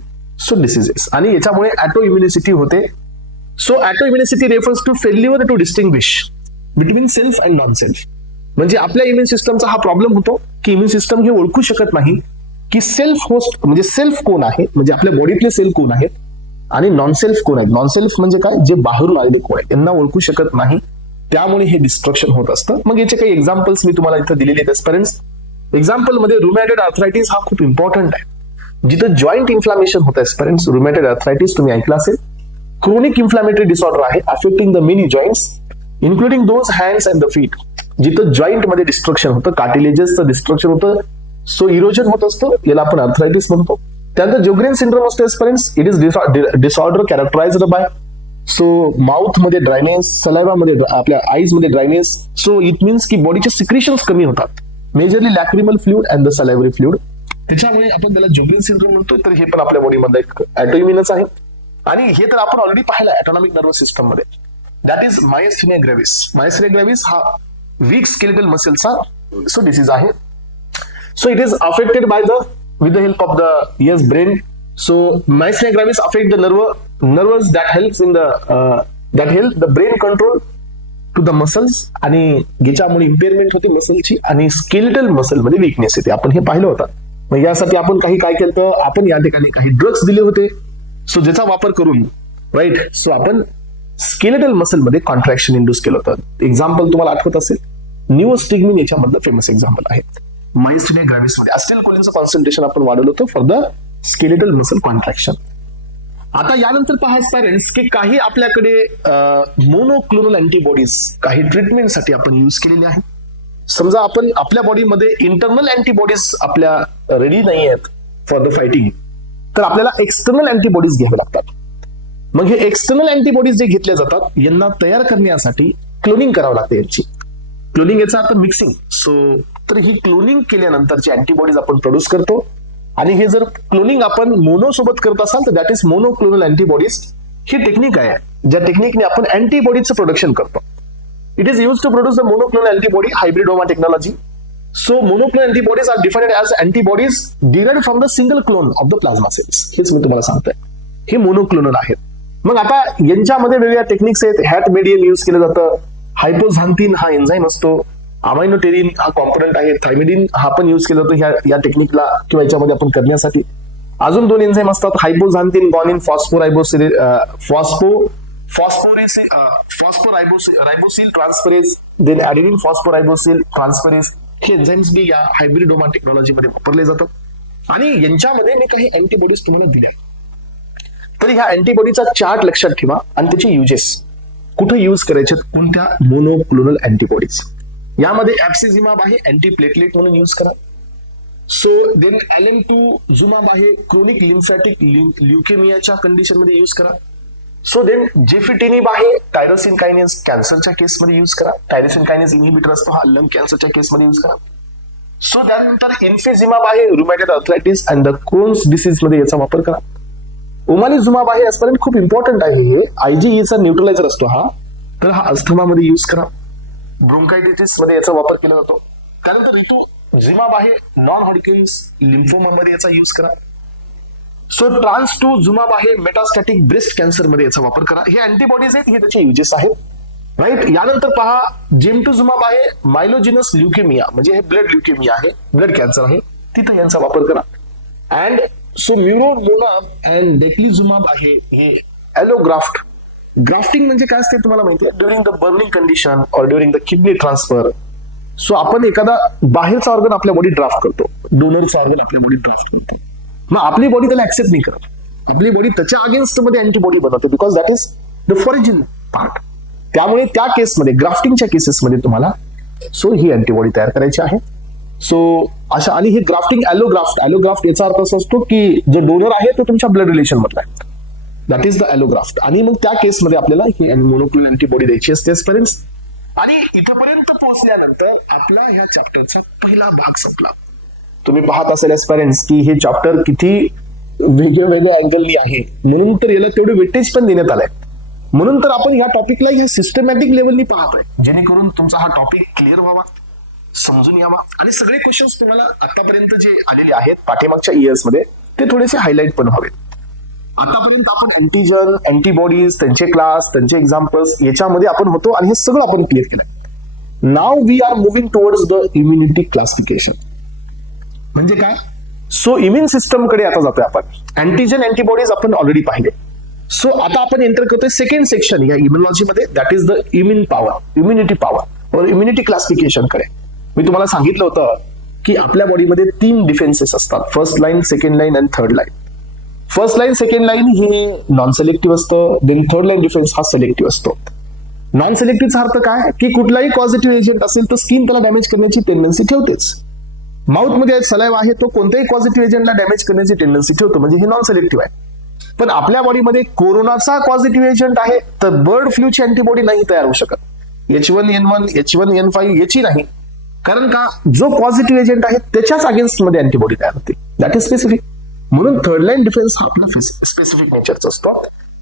diseases. आणि याच्यामुळे ऍटो इम्युनिसिटी होते. So auto immunity refers to failure to distinguish between self and non self. म्हणजे आपल्या इम्युन सिस्टमचा हा प्रॉब्लेम होतो की इम्युन सिस्टम हे ओळखू शकत नाही की सेल्फ होस्ट म्हणजे सेल्फ कोण आहे, म्हणजे आपल्या बॉडीतले सेल कोण आहेत, आणि नॉन सेल्फ कोण आहेत. नॉन सेल्फ म्हणजे काय, जे बाहेरून आलेले कोण आहेत यांना ओळखू शकत नाही, त्यामुळे हे डिस्ट्रक्शन होत असतं. मग याचे काही एक्झाम्पल्स मी तुम्हाला इथं दिलेले आहेत एस्पिरंट्स. एक्झाम्पल मध्ये रुमॅटॉइड आर्थरायटिस हा खूप इम्पॉर्टंट आहे, जिथं जॉईंट इन्फ्लामेशन होतं एस्पिरंट्स. रुमॅटॉइड आर्थरायटिस तुम्ही ऐकलं असेल, क्रोनिक इन्फ्लामेटरी डिसऑर्डर आहे affecting the many joints including those hands and the feet. जिथं जॉईंट मध्ये डिस्ट्रक्शन होतं, कार्टिलेजेसचं डिस्ट्रक्शन होतं, सो इरोजन होत असतं, याला आपण आर्थरायटिस म्हणतो. त्यानंतर जोग्रेन सिंड्रोम असतो aspirants. It is disorder characterised by so mouth मध्ये ड्रायनेस, सलायवा मध्ये, आपल्या आईज मध्ये ड्रायनेस. सो इट मीन्स की बॉडीचे सिक्रेशन्स कमी होतात, majorly lacrimal fluid and the salivary fluid. त्याच्यामुळे आपण त्याला जोग्रेन सिंड्रोम म्हणतो. तर हे पण आपल्या बॉडीमध्ये एक ॲटोइम्युनच आहे, आणि हे तर आपण ऑलरेडी पाहिलं ऑटोनॉमिक नर्वस सिस्टम मध्ये, दॅट इज मायस्थेनिया ग्रेव्हिस. मायस्थेनिया ग्रेव्हिस हा वीक स्केलेटल मसलचा सो डिसीज आहे. So it is affected by the with the help of the brain. So myasthenia gravis affect the nerves that helps in that help the brain control to the muscles, आणि याच्यामुळे इम्पेअरमेंट होते मसलची आणि skeletal muscle मध्ये weakness येते. आपण हे पाहिलं होतं. मग यासाठी आपण काही काय केलं तर आपण या ठिकाणी काही ड्रग्स दिले होते, सो ज्याचा वापर करून राईट सो आपण स्केलेटल मसल मध्ये कॉन्ट्रॅक्शन इंड्यूस केलं होतं. एक्झाम्पल तुम्हाला आठवत असेल, निओस्टिग्मिन याच्यामधलं फेमस एक्झाम्पल आहे. मायस्थेनिया ग्रेव्हिस मध्ये ऍसिटिलकोलिनचं कॉन्सन्ट्रेशन आपण वाढवलं होतं for the skeletal muscle contraction. आता यानंतर पहा पेरेंट्स की काही आपल्याकडे मोनोक्लोनल अँटीबॉडीज काही ट्रीटमेंटसाठी आपण यूज केलेले आहे. समजा आपण आपल्या बॉडीमध्ये इंटरनल अँटीबॉडीज आपल्या रेडी नाही आहेत फॉर द फायटिंग, तर आपल्याला एक्सटर्नल अँटीबॉडीज घ्यावे लागतात. मग हे एक्सटर्नल अँटीबॉडीज जे घेतले जातात यांना तयार करण्यासाठी क्लोनिंग करावं लागते. यांची क्लोनिंग याचा अर्थ मिक्सिंग. सो तर ही क्लोनिंग केल्यानंतरचे अँटीबॉडीज आपण प्रोड्यूस करतो. आणि हे जर क्लोनिंग आपण मोनो सोबत करत असाल तर दॅट इज मोनोक्लोनल अँटीबॉडीज. ही टेक्निक आहे ज्या टेक्निकने आपण अँटीबॉडीजचं प्रोडक्शन करतो. It is use to produce the monoclonal antibody hybridoma technology. So monoclonal antibodies are defined as antibodies derived from the single clone of the plasma cells. हेच मी तुम्हाला सांगतोय, हे मोनोक्लोनल आहेत. मग आता यांच्यामध्ये वेगवेगळ्या टेक्निक्स आहेत. हॅट मेडियम यूज केलं जातं. हायपोझान्थिन हा एन्झाईम असतो. अमायनोटेरिन हा कॉम्पोनंट आहे. थायमिडिन हा पण यूज केला जातो या टेक्निकला किंवा याच्यामध्ये आपण करण्यासाठी. अजून 2 एन्झाईम असतात, हायपोझान्थिन गॉनिन फॉस्फोरायबोसिल ट्रान्सफरेज, देन ऍडेनिन फॉस्फोरायबोसिल ट्रान्सफरेज. हे एन्झाईम्स बी या हायब्रिडोमा टेक्नॉलॉजीमध्ये वापरले जातात. आणि यांच्यामध्ये मी काही अँटीबॉडीज तुम्हाला दिल्या. तर ह्या अँटीबॉडीचा चार्ट लक्षात ठेवा आणि त्याचे युजेस कुठे यूज करायचे, कोणत्या मोनोक्लोनल अँटीबॉडीज. यामध्ये ऍप्सिझिमाब आहे, अँटीप्लेटलेट म्हणून यूज करा. सो देन LN2 आहे, क्रोनिक लिम्फॅटिक ल्युकेमियाच्या कंडिशन मध्ये यूज करा. सो देन जेफिटेनिब आहे, टायरोसिन कायनेज कॅन्सरच्या केसमध्ये यूज करा. टायरोसिन कायनेज इनहिबिटर असतो हा लंग कॅन्सरच्या केसमध्ये यूज करा. सो त्यानंतर इन्फेझिमाब आहे, rheumatoid arthritis and the Crohn's disease मध्ये याचा वापर करा. ओमालिझुमाब आहे, आजपर्यंत खूप इम्पॉर्टंट आहे. हे IgE चा न्यूट्रलायझर असतो हा, तर हा अस्थमामध्ये यूज करा. ब्रोंकायटिस मध्ये याचा वापर केला जातो. त्यानंतर रितुझिमाब आहे, नॉन हॉडकिन्स लिम्फोमा मध्ये याचा यूज करा. सो ट्रान्स2 आहे, मेटास्टॅटिक ब्रेस्ट कॅन्सर मध्ये याचा वापर करा. हे अँटीबॉडीज आहेत, हे त्याचे युजेस आहेत. राईट. यानंतर पहा जेमटुझुमाब आहे, मायलोजिनस ल्युकेमिया म्हणजे हे ब्लड ल्युकेमिया आहे, ब्लड कॅन्सर आहे, तिथे यांचा वापर करा. अँड सो म्युरोमोनाब अँड डेक्लिझुमाब आहे, हे ॲलोग्राफ्ट. ग्राफ्टिंग म्हणजे काय असते तुम्हाला माहिती आहे, ड्युरिंग द बर्निंग कंडिशन और during the kidney transfer. So आपण एखादा बाहेरचा ऑर्गन आपल्या बॉडी ड्राफ्ट करतो, डोनरचा ऑर्गन आपल्या बॉडी ड्राफ्ट करतो. मग आपली बॉडी त्याला ऍक्सेप्ट नाही करत. आपली बॉडी त्याच्या अगेन्स्ट मध्ये अँटीबॉडी बनवते because that is the foreign part. त्यामुळे त्या केसमध्ये ग्राफ्टिंगच्या केसेसमध्ये तुम्हाला सो ही अँटीबॉडी तयार करायची आहे. सो अशा आणि हे ग्राफ्टिंग ॲलोग्राफ्ट याचा अर्थ असा असतो की जो डोनर आहे तो तुमच्या ब्लड रिलेशन मधला आहे, दॅट इज द ॲलोग्राफ्ट. आणि मग त्या केसमध्ये आपल्याला ही मोनोक्लोनल अँटीबॉडी द्यायची असते पेरेंट्स. आणि इथपर्यंत पोहोचल्यानंतर आपला ह्या चॅप्टरचा पहिला भाग संपला. तुम्ही पाहत असेल पेरेंट्स की हे चॅप्टर किती वेगळ्या अँगलनी आहे, म्हणून तर याला तेवढे वेटेज पण देण्यात आलंय. म्हणून तर आपण या टॉपिकला ह्या सिस्टमॅटिक लेवलनी पाहतोय, जेणेकरून तुमचा हा टॉपिक क्लिअर व्हावा, समजून यावा. आणि सगळे क्वेश्चन्स तुम्हाला आतापर्यंत जे आलेले आहेत पाठीमागच्या इयर्स मध्ये ते थोडेसे हायलाइट पण व्हावेत. आतापर्यंत आपण अँटीजन, अँटीबॉडीज, त्यांचे क्लास, त्यांचे एक्झाम्पल्स याच्यामध्ये आपण होतो आणि हे सगळं आपण क्लिअर केलंय. Now we are moving towards the immunity classification. म्हणजे काय, सो इम्युन सिस्टम कडे आता जातोय आपण. अँटीजन, अँटीबॉडीज आपण ऑलरेडी पाहिले. सो आता आपण एंटर करतोय सेकंड सेक्शन या इम्युनॉलॉजी मध्ये, that is the immunity power or immunity classification कडे. मी तुम्हाला सांगितलं होतं की आपल्या बॉडीमध्ये 3 डिफेन्सेस असतात, first line, second line and third line. First line, second line हे नॉन सिलेक्टिव्ह असतं, देन थर्ड लाईन डिफेन्स हा सिलेक्टिव्ह असतो. नॉन सिलेक्टिव्हचा अर्थ काय की कुठलाही पॉझिटिव्ह एजंट असेल तर स्किन त्याला डॅमेज करण्याची टेंडन्सी ठेवतेच. माउथ मध्ये सलाइवा आहे, तो कोणत्याही पॉझिटिव्ह एजंटला डॅमेज करण्याची टेंडन्सी ठेवतो, म्हणजे हे नॉन सिलेक्टिव्ह आहे. पण आपल्या बॉडीमध्ये कोरोनाचा पॉझिटिव्ह एजंट आहे तर बर्ड फ्लूची अँटीबॉडी नाही तयार होऊ शकत. H1N1, H1N5 याची नाही, कारण का जो पॉझिटिव्ह एजंट आहे त्याच्याच अगेन्स्ट मध्ये अँटीबॉडी तयार होते, दॅट इज स्पेसिफिक. म्हणून थर्ड लाईन डिफेन्स हा आपला स्पेसिफिक नेचरचा असतो.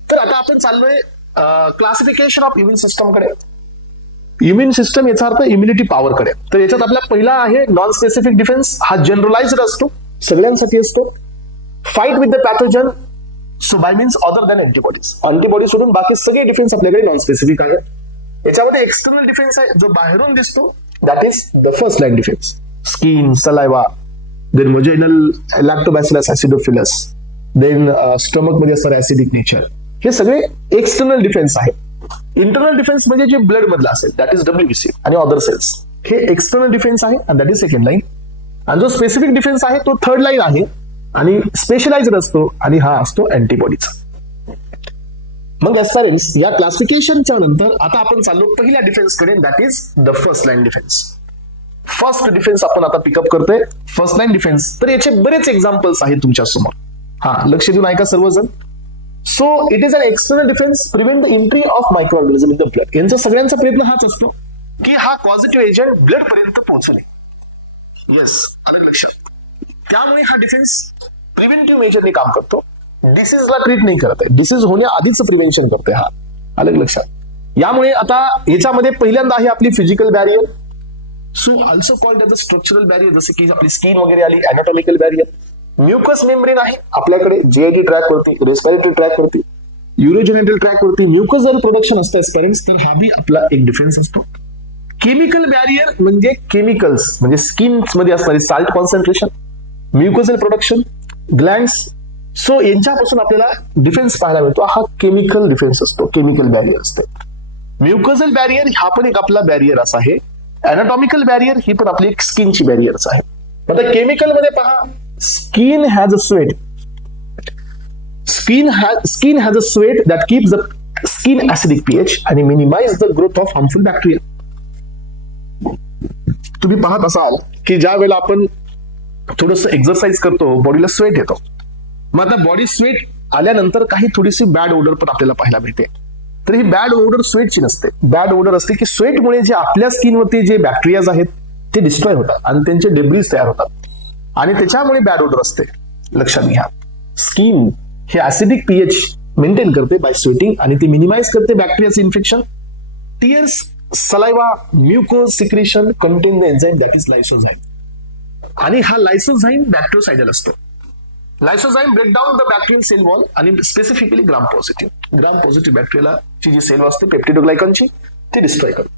तर आता आपण चाललोय क्लासिफिकेशन ऑफ इम्युन सिस्टम कडे. इम्युन सिस्टम याचा अर्थ इम्युनिटी पॉवर कडे. तर याच्यात आपला पहिला आहे नॉन स्पेसिफिक डिफेन्स. हा जनरलाइज्ड असतो, सगळ्यांसाठी असतो. Fight with the pathogen, so bye means other than antibodies. Antibody सोडून बाकी सगळे डिफेन्स आपल्याकडे नॉन स्पेसिफिक आहे. याच्यामध्ये एक्सटर्नल डिफेन्स आहे जो बाहेरून दिसतो, that is the first line defence. Skin, saliva, then vaginal lactobacillus acidophilus, then stomach मध्ये असणारे ऍसिडिक नेचर, हे सगळे एक्सटर्नल डिफेन्स आहे. इंटरनल डिफेन्स म्हणजे जे ब्लड मधला असेल, दॅट इज WBC आणि अदर सेल्स, हे एक्सटर्नल डिफेन्स आहे आणि दॅट इज सेकंड लाईन. आणि जो स्पेसिफिक डिफेन्स आहे तो थर्ड लाईन आहे आणि स्पेशलाइज्ड असतो आणि हा असतो अँटीबॉडीचा. मग एस्पायरंट्स या क्लासिफिकेशनच्या नंतर आता आपण चाललो पहिल्या डिफेन्स कडे, that is the first line defence. First defence आपण आता पिकअप करतोय, फर्स्ट लाईन डिफेन्स. तर याचे बरेच एक्झाम्पल्स आहेत तुमच्या समोर, लक्ष देऊन ऐका सर्वजण. So it is an external defence, prevent the entry of micro organism in the blood. यांचा सगळ्यांचा प्रयत्न हाच असतो की हा पॉझिटिव्ह एजंट ब्लड पर्यंत पोहोचणे. येस, आलं लक्षात. त्यामुळे हा डिफेन्स प्रिव्हेंटिव्ह मेजरने काम करतो, डिसीजला ट्रीट नाही करत आहे, डिसीज होण्याआधीच प्रिव्हेन्शन करते. हा आलं लक्षात. यामुळे आता याच्यामध्ये पहिल्यांदा आहे आपली physical barrier, so also called as a structural barrier, जसे की आपली स्किन वगैरे आली, अॅनाटॉमिकल बॅरियर. म्युकस मेम्ब्रेन आहे आपल्याकडे जीआयटी ट्रॅक वरती, रेस्पिरेटरी ट्रॅक वरती, युरोजेनिटल ट्रॅक वरती म्युकस जर प्रोडक्शन असतं एस्पायरंट्स, तर हा बी आपला एक डिफेन्स असतो. केमिकल बॅरियर म्हणजे केमिकल्स, म्हणजे स्किन मध्ये असणारी salt concentration, mucosal production, glands. So यांच्यापासून आपल्याला डिफेन्स पाहायला मिळतो. हा केमिकल डिफेन्स असतो, केमिकल बॅरियर असते. म्युकोसल बॅरियर हा पण एक आपला बॅरियर असा आहे. अॅनाटॉमिकल बॅरियर ही पण आपली एक स्किनची बॅरियरच आहे. आता केमिकल मध्ये पहा, skin has a sweat, skin has a sweat that keeps the skin acidic pH आणि minimise the growth of harmful bacteria. तुम्ही पाहत असाल की ज्या वेळेला आपण थोडस एक्सरसाइज करतो, बॉडीला स्वेट येतो. मग आता बॉडी स्वेट आल्यानंतर काही थोडीशी बॅड ओडर पण आपल्याला पाहायला मिळते. तर ही बॅड ओडर स्वेटची नसते, बॅड ओडर असते की स्वेटमुळे जे आपल्या स्किनवरती जे बॅक्टेरियाज आहेत ते डिस्ट्रॉय होतात आणि त्यांचे डेब्रीज तयार होतात आणि त्याच्यामुळे बॅड ओडर असते. लक्षात घ्या, स्किन हे ऍसिडिक पीएच मेंटेन करते बाय स्वेटिंग आणि ते मिनिमाइज करते बॅक्टेरियाचं infection. Tears, saliva, mucus secretion contain the enzyme that is lysozyme. आणि हा लायसोझाइम बॅक्टेरियोसाइडल असतो. Lysozyme break down the bacterial cell wall आणि स्पेसिफिकली ग्राम पॉझिटिव्ह बॅक्टेरियाला ची जी सेल असते पेप्टिडोग्लायकॉनची ती डिस्ट्रॉय करतो.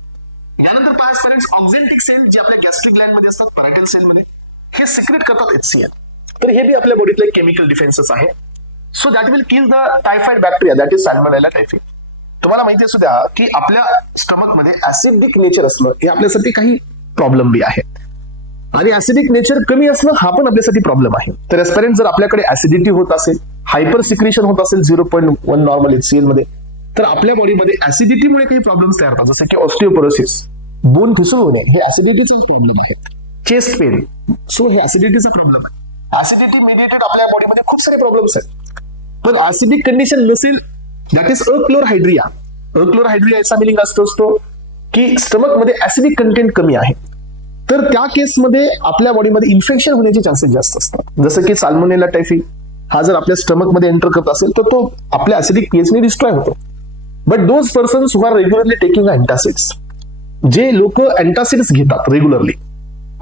यानंतर पहा स्टुडंट्स, ऑक्झेंटिक सेल जे आपल्या गॅस्ट्रिक ग्लँड मध्ये असतात, पॅरायटल सेल मध्ये, हे सिक्रेट करतात HCl. तर हे बी आपल्या बॉडीतलं एक केमिकल डिफेन्सच आहे. So that will kill the typhoid bacteria that is Salmonella typhi. तुम्हाला माहिती असू द्या की आपल्या स्टमक मध्ये ऍसिडिक नेचर असणं हे आपल्यासाठी काही प्रॉब्लेम बी आहे आणि ऍसिडिक नेचर कमी असणं हा पण आपल्यासाठी प्रॉब्लेम आहे. तर एस्पेरेंट जर आपल्याकडे ऍसिडिटी होत असेल, हायपर सिक्रेशन होत असेल 0.1 नॉर्मल HCl मध्ये, तर आपल्या बॉडीमध्ये ऍसिडिटीमुळे काही प्रॉब्लेम्स तयार होतात, जसे की ऑस्टिओपोरोसिस, बोन ठिसूळ होणे, हे ऍसिडिटीचा प्रॉब्लेम आहे. चेस्ट पेन, सो हे ऍसिडिटीचा प्रॉब्लेम आहे. ऍसिडिटी मेडिएटेड आपल्या बॉडीमध्ये खूप सारे प्रॉब्लेम्स आहेत. पण ऍसिडिक कंडिशन नसेल, दॅट इज अक्लोरहायड्रिया. अक्लोरहायड्रिया याचा मिनिंग असतो की स्टमक मध्ये ऍसिडिक कंटेंट कमी आहे. तर त्या केसमध्ये आपल्या बॉडीमध्ये इन्फेक्शन होण्याचे चान्सेस जास्त असतात. जसं की साल्मोनेला टायफी हा जर आपल्या स्टमक मध्ये एंटर करत असेल तर तो आपल्या ऍसिडिक पीएचने डिस्ट्रॉय होतो. But those persons who are regularly taking antacids, जे लोक अँटासिड्स घेतात रेग्युलरली,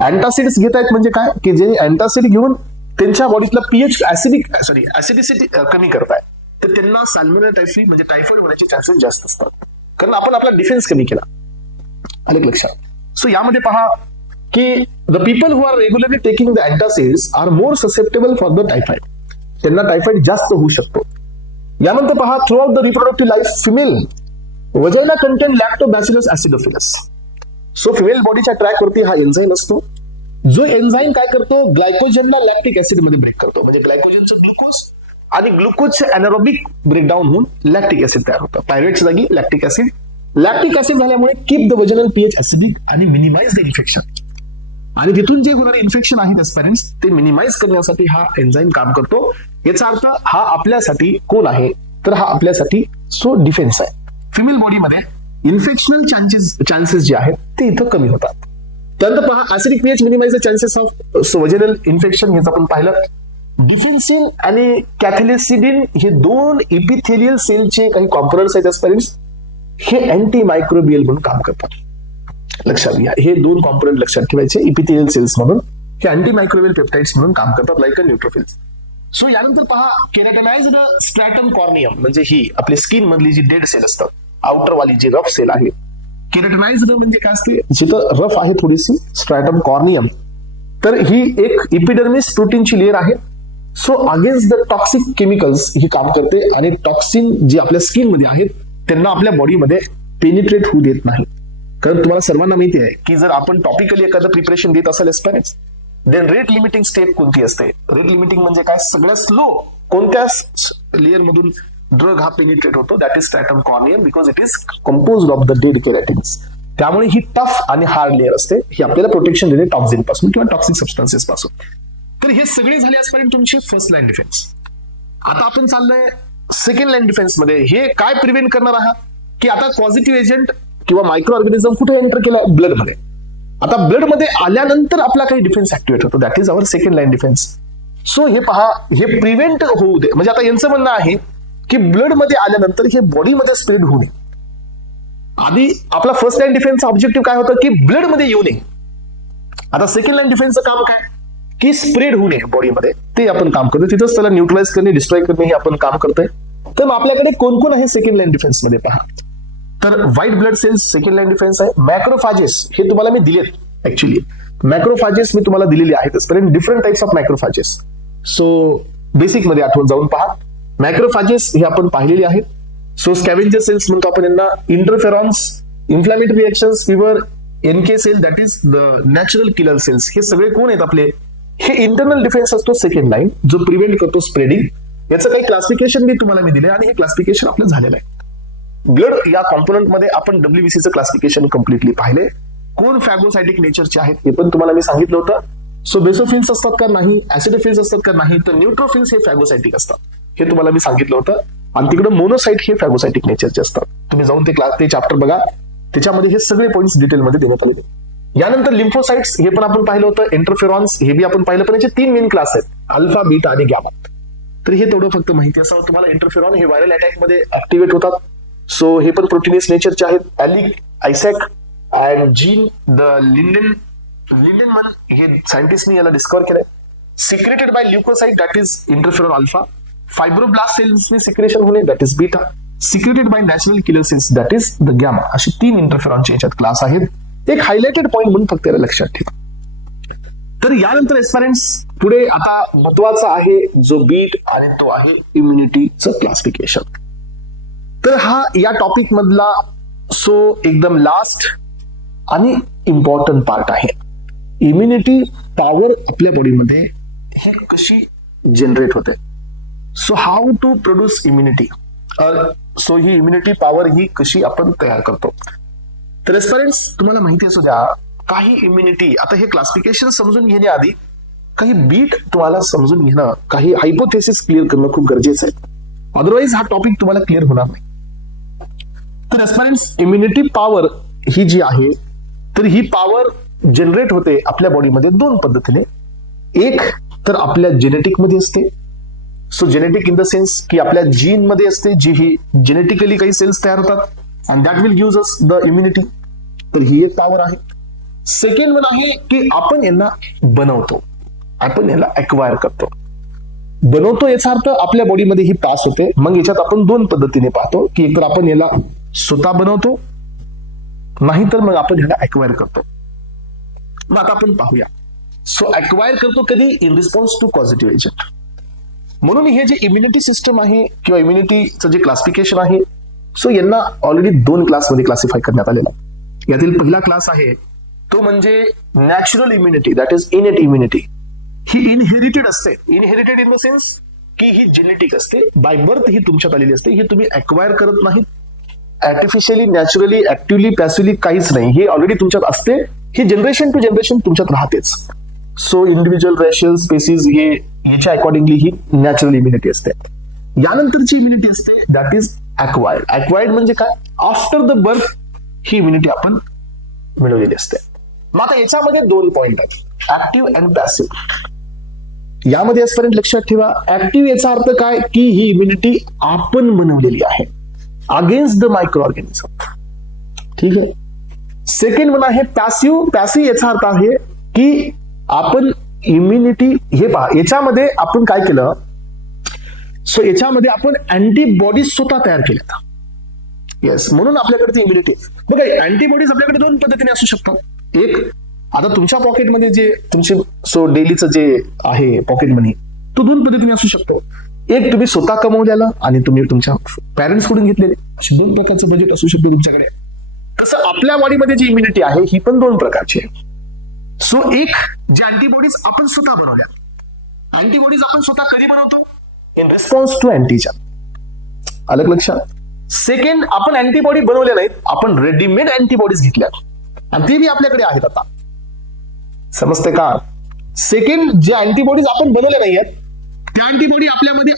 अँटासिड्स घेत आहेत म्हणजे काय की जे अँटासिड घेऊन त्यांच्या बॉडीतला पीएच ऍसिडिसिटी कमी करतायत, तर त्यांना साल्मोनेला टायफी म्हणजे टायफॉइड होण्याचे चान्सेस जास्त असतात, कारण आपण आपला डिफेन्स कमी केला. आलं लक्षात. सो यामध्ये पहा की the people who are regularly taking the antacids are more susceptible for the typhoid. त्यांना टायफॉइड जास्त होऊ शकतो. यानंतर पहा, throughout the reproductive life female vagina contain lactobacillus acidophilus. So female बॉडीच्या ट्रॅक वरती हा एन्झाईम असतो, जो एन्झाईम काय करतो, ग्लायकोजनला लॅक्टिक ऍसिड मध्ये ब्रेक करतो. म्हणजे ग्लायकोजनचं ग्लुकोज आणि ग्लुकोजचे अॅनारोबिक ब्रेकडाऊन होऊन लॅक्टिक ऍसिड तयार होतं. पायरेटच्या जागी लॅक्टिक ऍसिड. लॅक्टिक ऍसिड झाल्यामुळे कीप द वजनल पीएच ऍसिडिक आणि मिनिमाइज द इन्फेक्शन. आणि तिथून जे होणारे इन्फेक्शन आहेत एस्पेरेंट्स ते मिनिमाइज करण्यासाठी हा एन्झाईम काम करतो. याचा अर्थ हा आपल्यासाठी कोण आहे, तर हा आपल्यासाठी सो डिफेन्स आहे. फिमेल बॉडीमध्ये इन्फेक्शनल चान्सेस जे आहेत ते इथं कमी होतात. त्यानंतर पहा, acidic pH minimise the chances of vaginal infection. याचं आपण पाहिलं. डिफेन्सिन आणि कॅथॅलिसिडिन हे दोन इपिथेलियल सेलचे काही कॉम्पोनंट्स आहेत एस्पेरेंट्स, हे अँटी मायक्रोबियल म्हणून काम करतात. लक्षात घ्या, हे दोन कॉम्पोनंट लक्षात ठेवायचे. इपिथेलियल सेल्स म्हणून हे अँटी मायक्रोबियल पेप्टाइड्स म्हणून काम करतात, लाईक अ न्यूट्रोफिल्स. सो यानंतर पहा, केराटनाइज्ड स्ट्रॅटम कॉर्नियम म्हणजे ही आपली स्किन मधली जी डेड सेल असतात, आउटर वाली जी रफ सेल आहे. केराटनाइज्ड म्हणजे काय असते, जिथं रफ आहे थोडीशी, स्ट्रॅटम कॉर्नियम. तर ही एक इपिडर्मिस प्रोटीनची लेअर आहे. So against the toxic chemicals ही काम करते आणि टॉक्सिन जे आपल्या स्किन मध्ये आहेत त्यांना आपल्या बॉडीमध्ये पेनिट्रेट होऊ देत नाही. कारण तुम्हाला सर्वांना माहिती आहे की जर आपण टॉपिकली एखादं प्रिपरेशन देत असेल aspirants, then rate limiting step कोणती असते. रेट लिमिटिंग म्हणजे काय, सगळ्यात स्लो कोणत्या लेअर मधून ड्रग हा पेनिट्रेट होतो, that is stratum corneum, because it is composed of the dead keratins. त्यामुळे ही टफ आणि हार्ड लेअर असते, ही आपल्याला प्रोटेक्शन देते टॉक्सिन पासून किंवा टॉक्सिक सबस्टन्सेस पासून. तर हे सगळे झाले आजपर्यंत तुमची फर्स्ट लाईन डिफेन्स. आता आपण चाललोय सेकंड लाईन डिफेन्स मध्ये. हे काय प्रिव्हेंट करणार आहात की आता पॉझिटिव्ह एजंट किंवा मायक्रो ऑर्गॅनिझम कुठे एंटर केलाय? ब्लड मध्ये. आता ब्लड मध्ये आल्यानंतर आपला काही डिफेन्स ऍक्टिव्हेट होतो, that is our second line defence. So हे पहा, हे प्रिव्हेंट होऊ दे, म्हणजे आता यांचं म्हणणं आहे की ब्लड मध्ये आल्यानंतर हे बॉडीमध्ये स्प्रेड होऊ नये. आधी आपला फर्स्ट लाईन डिफेन्सचा ऑब्जेक्टिव्ह काय होतं की ब्लड मध्ये येऊ नये. आता सेकंड लाईन डिफेन्सचं काम काय की स्प्रेड होऊ नये बॉडीमध्ये, ते आपण काम करतो. तिथंच त्याला न्यूट्रलाइज करणे, डिस्ट्रॉय करणे हे आपण काम करतोय. तर मग आपल्याकडे कोण कोण आहे सेकंड लाईन डिफेन्स मध्ये पहा. तर white blood cells second line defence आहे. मॅक्रोफाजेस हे तुम्हाला मी दिलेत ऍक्च्युअली. मॅक्रोफाजेस मी तुम्हाला दिलेली आहेत, different types of macrophages. So basic मध्ये आठवण जाऊन पहा. मॅक्रोफाजेस हे आपण पाहिलेले आहेत. सो स्कॅव्हेंजर सेल्स म्हणतो आपण यांना. Interferons, inflammatory reactions, fever, NK cell that is the natural killer cells, हे सगळे कोण आहेत आपले? हे इंटरनल डिफेन्स असतो सेकंड लाईन, जो प्रिव्हेंट करतो स्प्रेडिंग. याचं काही क्लासिफिकेशन मी तुम्हाला मी दिले आणि हे क्लासिफिकेशन आपलं झालेलं आहे. ब्लड या कॉम्पोनंट मध्ये आपण WBCचं क्लासिफिकेशन कम्प्लिटली पाहिले. कोण फॅगोसायटिक नेचरचे आहेत हे पण तुम्हाला मी सांगितलं होतं. सो बेसोफिल्स असतात का नाही, ऍसिडोफिल्स असतात का नाही, तर न्यूट्रोफिल्स हे फॅगोसायटिक असतात, हे तुम्हाला मी सांगितलं होतं. आणि तिकडे मोनोसाइट हे फॅगोसायटिक नेचरचे असतात. तुम्ही जाऊन ते चॅप्टर बघा, त्याच्यामध्ये हे सगळे पॉईंट्स डिटेलमध्ये देण्यात आलेले. यानंतर लिम्फोसाइट्स हे पण आपण पाहिलं होतं. इंटरफेरॉन्स हे बी आपण पाहिलं, पण याचे 3 मेन क्लास आहेत, अल्फा, बीटा आणि गॅमा. तर हे तेवढं फक्त माहिती असावं तुम्हाला. इंटरफेरॉन हे व्हायरल अटॅक मध्ये ऍक्टिव्हेट होतात. सो हे पण प्रोटीनियस नेचरचे आहेत. Alick, Isaacs and Jean the Lindenmann हे सायंटिस्टनी याला डिस्कव्हर केलंय. Secreted by leukocyte that is interferon alpha. Fibroblast सेल्सनी सिक्रेशन होणे that is beta. Secreted by natural killer cells that is the gamma. अशी 3 इंटरफेरॉनचे याच्यात क्लास आहेत. एक हायलाइटेड पॉईंट म्हणून फक्त याला लक्षात ठेवा. तर यानंतर एस्पायरंट्स पुढे आता महत्वाचा आहे जो बीट, आणि तो आहे इम्युनिटीचं क्लासिफिकेशन. तर हा या टॉपिक मधला एकदम लास्ट आणि इम्पॉर्टंट पार्ट आहे. इम्युनिटी पॉवर आपल्या बॉडीमध्ये हे कशी जनरेट होते. So how to produce immunity. So ही इम्युनिटी पॉवर ही कशी आपण तयार करतो. तर एस्पायरंट्स तुम्हाला माहिती असू द्या, काही इम्युनिटी, आता हे क्लासिफिकेशन समजून घेण्याआधी काही बीट तुम्हाला समजून घेणं, काही हायपोथेसिस क्लिअर करणं खूप गरजेचं आहे. अदरवाईज हा टॉपिक तुम्हाला क्लिअर होणार नाही. तर एस्पायरंट्स इम्युनिटी पॉवर ही जी आहे, तर ही पॉवर जनरेट होते आपल्या बॉडीमध्ये 2 पद्धतीने. एक तर आपल्या जेनेटिक मध्ये असते. So genetic in the sense की आपल्या जीन मध्ये असते, जी ही जेनेटिकली काही सेल्स तयार होतात and that will give us the immunity. तर ही एक पॉवर आहे. सेकंड वन आहे की आपण यांना बनवतो, आपण याला अक्वायर करतो. बनवतो याचा अर्थ आपल्या बॉडीमध्ये ही पास होते. मग याच्यात आपण 2 पद्धतीने पाहतो की एकतर आपण याला स्वतः बनवतो, नाहीतर मग आपण ह्याला अक्वायर करतो. मग आता आपण पाहूया. सो अक्वायर करतो कधी? In response to positive agent. म्हणून हे जे इम्युनिटी सिस्टम आहे किंवा इम्युनिटीचं जे क्लासिफिकेशन आहे, सो यांना ऑलरेडी 2 क्लासमध्ये क्लासिफाय करण्यात आलेला. यातील पहिला क्लास आहे तो म्हणजे natural immunity, that is इनेट immunity. He inherited असते. इनहेरिटेड इन द सेन्स की ही जेनेटिक असते, बाय बर्थ ही तुमच्यात आलेली असते. ही तुम्ही अक्वायर करत नाही आर्टिफिशियली, नॅचरली, ऍक्टिव्हली, पॅसिव्हली काहीच नाही. हे ऑलरेडी तुमच्यात असते. ही जनरेशन टू जनरेशन तुमच्यात राहतेच. सो इंडिव्हिज्युअल रेशियल स्पेसिस हे याच्या अकॉर्डिंगली ही नॅचरल इम्युनिटी असते. यानंतरची इम्युनिटी असते दॅट इज अक्वायर्ड. अक्वायर्ड म्हणजे काय? After the birth he immunity आपण मिळवलेली असते. मग आता याच्यामध्ये 2 पॉइंट आहेत, ऍक्टिव्ह अँड पॅसिव्ह. यामध्ये आजपर्यंत लक्षात ठेवा, ऍक्टिव्ह याचा अर्थ काय की ही इम्युनिटी आपण बनवलेली आहे अगेन्स्ट द मायक्रो ऑर्गॅनिझम. ठीक आहे. सेकंड वन आहे पॅसिव्ह. पॅसिव्ह याचा अर्थ आहे की आपण इम्युनिटी, हे पहा याच्यामध्ये आपण काय केलं, सो याच्यामध्ये आपण अँटीबॉडीज स्वतः तयार केल्यात. येस, म्हणून आपल्याकडे ती इम्युनिटी. बघा अँटीबॉडीज आपल्याकडे 2 पद्धतीने असू शकतात. एक, आता तुमच्या पॉकेटमध्ये जे तुमचे डेलीचं जे आहे पॉकेट मनी, तो 2 पद्धतीने असू शकतो. एक तुम्ही स्वतः कमवलेलं आणि तुम्ही तुमच्या पॅरेंट्स कडून घेतलेले, असे 2 प्रकारचं बजेट असू शकतो तुमच्याकडे. तसं आपल्या बॉडीमध्ये जी इम्युनिटी आहे ही पण 2 प्रकारची आहे. सो एक, जे अँटीबॉडीज आपण स्वतः बनवल्या. अँटीबॉडीज आपण स्वतः कधी बनवतो? In response to antigen. अलग लक्षात. सेकंड, आपण अँटीबॉडी बनवल्या नाहीत, आपण रेडीमेड अँटीबॉडीज घेतल्या आणि ते बी आपल्याकडे आहेत आता. समजते का? सेकंड, जे अँटीबॉडीज आपण बनवल्या नाही आहेत त्या अँटीबॉडी आपल्यामध्ये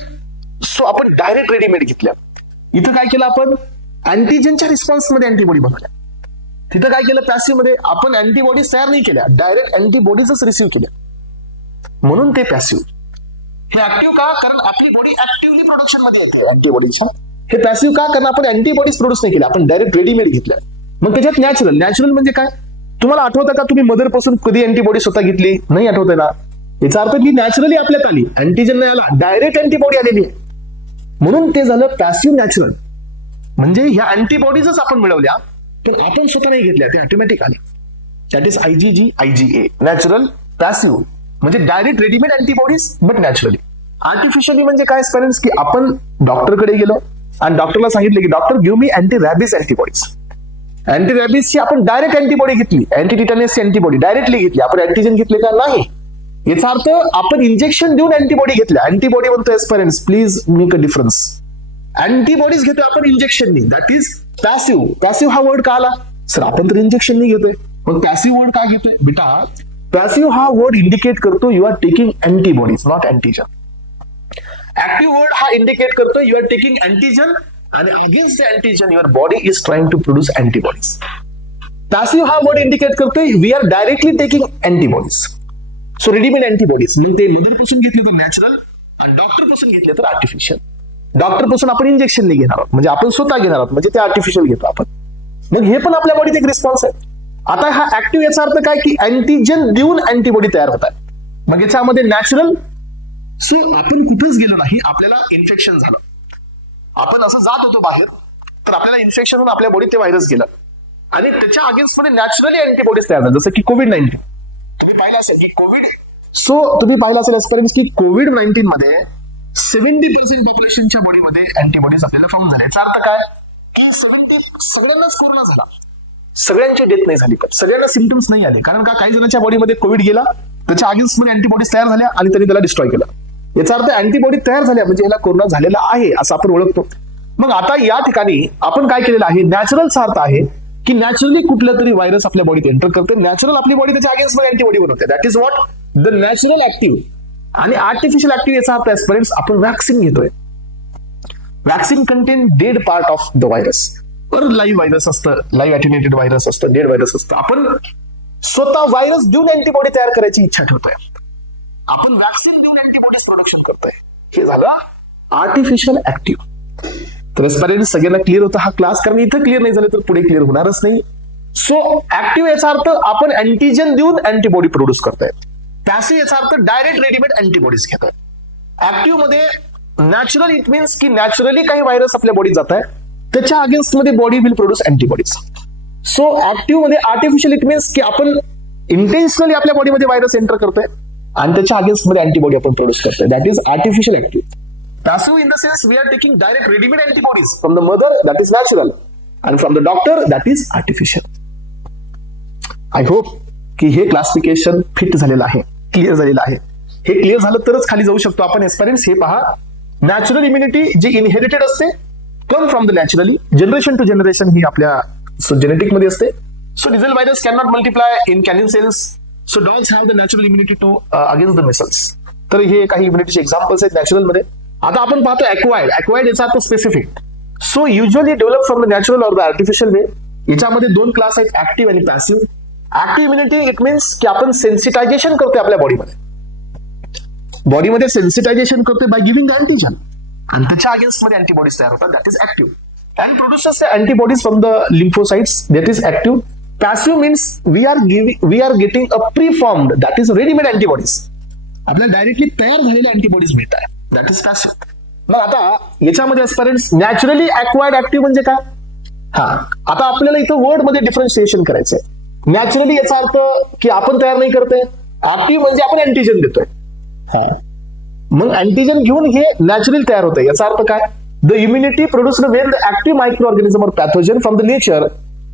सो आपण डायरेक्ट रेडीमेड घेतल्या. इथं काय केलं आपण? अँटीजनच्या रिस्पॉन्स मध्ये अँटीबॉडी बनवल्या. तिथं काय केलं? पॅसिव्ह मध्ये आपण अँटीबॉडीज तयार नाही केल्या, डायरेक्ट अँटीबॉडीजच रिसीव्ह केल्या, म्हणून ते पॅसिव्ह. हे ऍक्टिव्ह का? कारण आपली बॉडी ऍक्टिव्हली प्रोडक्शन मध्ये येते अँटीबॉडीच्या. हे पॅसिव्ह का? कारण आपण अँटीबॉडीज प्रोड्यूस नाही केल्या, आपण डायरेक्ट रेडीमेड घेतल्या. मग त्याच्यात नॅचरल. नॅचरल म्हणजे काय? तुम्हाला आठवतं का तुम्ही मदर पासून कधी अँटीबॉडी स्वतः घेतली? नाही आठवतंय ना? याचा अर्थ ती नॅचरली आपल्यात आली, अँटीजन नाही आला, डायरेक्ट अँटीबॉडी आलेली आहे, म्हणून ते झालं पॅसिव्ह नॅचरल. म्हणजे ह्या अँटीबॉडीजच आपण मिळवल्या पण आपण स्वतः नाही घेतल्या, ते ऑटोमॅटिक आली. That is IgG IgA. Natural, passive म्हणजे direct readymade antibodies but naturally. Artificially म्हणजे काय पेरेंट्स, की आपण डॉक्टरकडे गेलो आणि डॉक्टरला सांगितलं की doctor give me anti rabies antibodies. Anti रॅबिसची आपण डायरेक्ट अँटीबॉडी घेतली, अँटी टिटॅनसची अँटीबॉडी डायरेक्टली घेतली, आपण अँटीजन घेतले का? नाही. याचा अर्थ आपण इंजेक्शन देऊन अँटीबॉडी घेतल्या. अँटीबॉडी म्हणतो parents, please make a difference. Antibodies घेतोय आपण इंजेक्शननी, दॅट इज पॅसिव्ह. पॅसिव्ह हा वर्ड का आला? सर आपण तर इंजेक्शननी घेतोय, पण पॅसिव्ह वर्ड का घेतोय? बेटा, पॅसिव्ह हा वर्ड इंडिकेट करतो you are taking antibodies not antigen. Active word हा इंडिकेट करतो यू आर टेकिंग अँटीजन आणि against the antigen your body is trying to produce antibodies. Passive हा वर्ड इंडिकेट करतोय we are directly taking antibodies. So readymade antibodies, मग ते mother पासून घेतले तर नॅचरल आणि डॉक्टर पासून घेतले तर आर्टिफिशियल. डॉक्टर पासून आपण इंजेक्शन नाही घेणार आहोत, म्हणजे आपण स्वतः घेणार आहोत, म्हणजे ते आर्टिफिशियल घेतो आपण. मग हे पण आपल्या बॉडीत एक रिस्पॉन्स आहे. आता हा ऍक्टिव्ह याचा अर्थ काय, की अँटीजन देऊन अँटीबॉडी तयार होत आहे. मग याच्यामध्ये नॅचरल. सो आपण कुठंच गेलो नाही, आपल्याला इन्फेक्शन झालं, आपण असं जात होतो बाहेर, तर आपल्याला इन्फेक्शन होऊन आपल्या बॉडीत ते व्हायरस गेलं आणि त्याच्या अगेन्स्ट मध्ये नॅचरली अँटीबॉडीज तयार झाल्या, जसं की कोविड-19. तुम्ही पाहिलं असेल की तुम्ही पाहिलं असेल एक्सपिरियन्स की कोविड-19 मध्ये 70% पॉप्युलेशनच्या बॉडीमध्ये अँटीबॉडीज आपल्याला फाउंड झाले. याचा अर्थ काय, की 70 सगळ्यांनाच कोरोना झाला, सगळ्यांची डेथ नाही झाली, पण सगळ्यांना सिम्पटम्स नाही आले. कारण का? काही जणांच्या बॉडीमध्ये कोविड गेला, त्याच्या अगेन्स्ट मध्ये अँटीबॉडीज तयार झाल्या आणि त्यांनी त्याला डिस्ट्रॉय केलं. याचा अर्थ अँटीबॉडी तयार झाल्या म्हणजे याला कोरोना झालेला आहे असं आपण ओळखतो. मग आता या ठिकाणी आपण काय केलेलं आहे, नॅचरलचा अर्थ आहे की नॅचरली कुठलं तरी व्हायरस आपल्या बॉडीत एंटर करते, नॅचरल आपली बॉडी त्याच्या अगेन्स्ट मध्ये अँटीबॉडी बनवते. That is what the natural active. आणि आर्टिफिशियल ऍक्टिव्ह याचा अर्थ एस्पेरेंट्स आपण वॅक्सिन घेतोय. Vaccine content dead part of the virus. Per live virus असतं, लाईव्ह अटेन्युएटेड व्हायरस असतं, डेड व्हायरस असतं. आपण स्वतः व्हायरस देऊन अँटीबॉडी तयार करायची इच्छा ठेवतोय, आपण वॅक्सिन देऊन अँटीबॉडीज प्रोडक्शन करतोय. हे झालं आर्टिफिशियल ऍक्टिव्ह. तर एस्पेरेंट्स सगळ्यांना क्लिअर होता हा क्लास, कारण इथं क्लिअर नाही झालं तर पुढे क्लिअर होणारच नाही. सो ऍक्टिव्ह याचा अर्थ आपण अँटीजन देऊन अँटीबॉडी प्रोड्यूस करतोय. पॅसिव्ह याचा अर्थ डायरेक्ट रेडीमेड अँटीबॉडीज घेतोय. ऍक्टिव्ह मध्ये नॅचरल इट मीन्स की नॅचरली काही व्हायरस आपल्या बॉडीत जात आहे, त्याच्या अगेन्स्ट मध्ये body will produce antibodies. So active मध्ये आर्टिफिशियल इट मीन्स की आपण इंटेन्शनली आपल्या बॉडीमध्ये व्हायरस एंटर करतोय आणि त्याच्या अगेन्स्ट मध्ये अँटीबॉडी आपण प्रोड्यूस करतोय. That is artificial active. Passive in the sense we are taking direct ready-made antibodies from the mother, that is natural, and from the doctor, that is artificial. I hope की हे classification fit झालेलं आहे, clear झालेलं आहे. हे clear झालं तरच खाली जाऊ शकतो आपण. एस्पेरेंट्स हे पहा, नॅचरल इम्युनिटी जी इनहेरिटेड असते, come from the naturally, generation to generation ही आपल्या जेनेटिक मध्ये असते. So diesel virus can not multiply in canine cells, so dogs have the natural immunity to against the measles. तर हे काही इम्युनिटीचे एक्झाम्पल्स आहेत नॅचरल मध्ये. आता आपण पाहतो ऍक्वायर्ड याचा अर्थ specific. So usually develop from the natural or the artificial way. याच्यामध्ये दोन क्लास आहेत, ऍक्टिव्ह आणि passive. Active immunity it means की आपण सेन्सिटायझेशन करतोय आपल्या बॉडीमध्ये सेन्सिटायझेशन करतोय बाय गिव्हिंग अँटीजन आणि त्याच्या अगेन्स्ट मध्ये अँटीबॉडीज तयार होतात. That is active. And produces antibodies from the lymphocytes. That is active. Passive means we are getting a preformed, that is readymade antibodies. आपल्याला डायरेक्टली तयार झालेल्या अँटीबॉडीज मिळत आहे. That is passive. मग आता याच्यामध्ये एस्पेरेंट्स नॅचरली अक्वायर्ड ऍक्टिव्ह म्हणजे काय? आता आपल्याला इथं वर्ड मध्ये डिफरन्शिएशन करायचंय. नॅचरली याचा अर्थ की आपण तयार नाही करतोय, ऍक्टिव्ह म्हणजे आपण अँटीजन देतोय. मग अँटीजन घेऊन हे नॅचरली तयार होतंय. याचा अर्थ काय? The immunity produced Wien the active micro organism और पॅथोजन फ्रॉम द नेचर.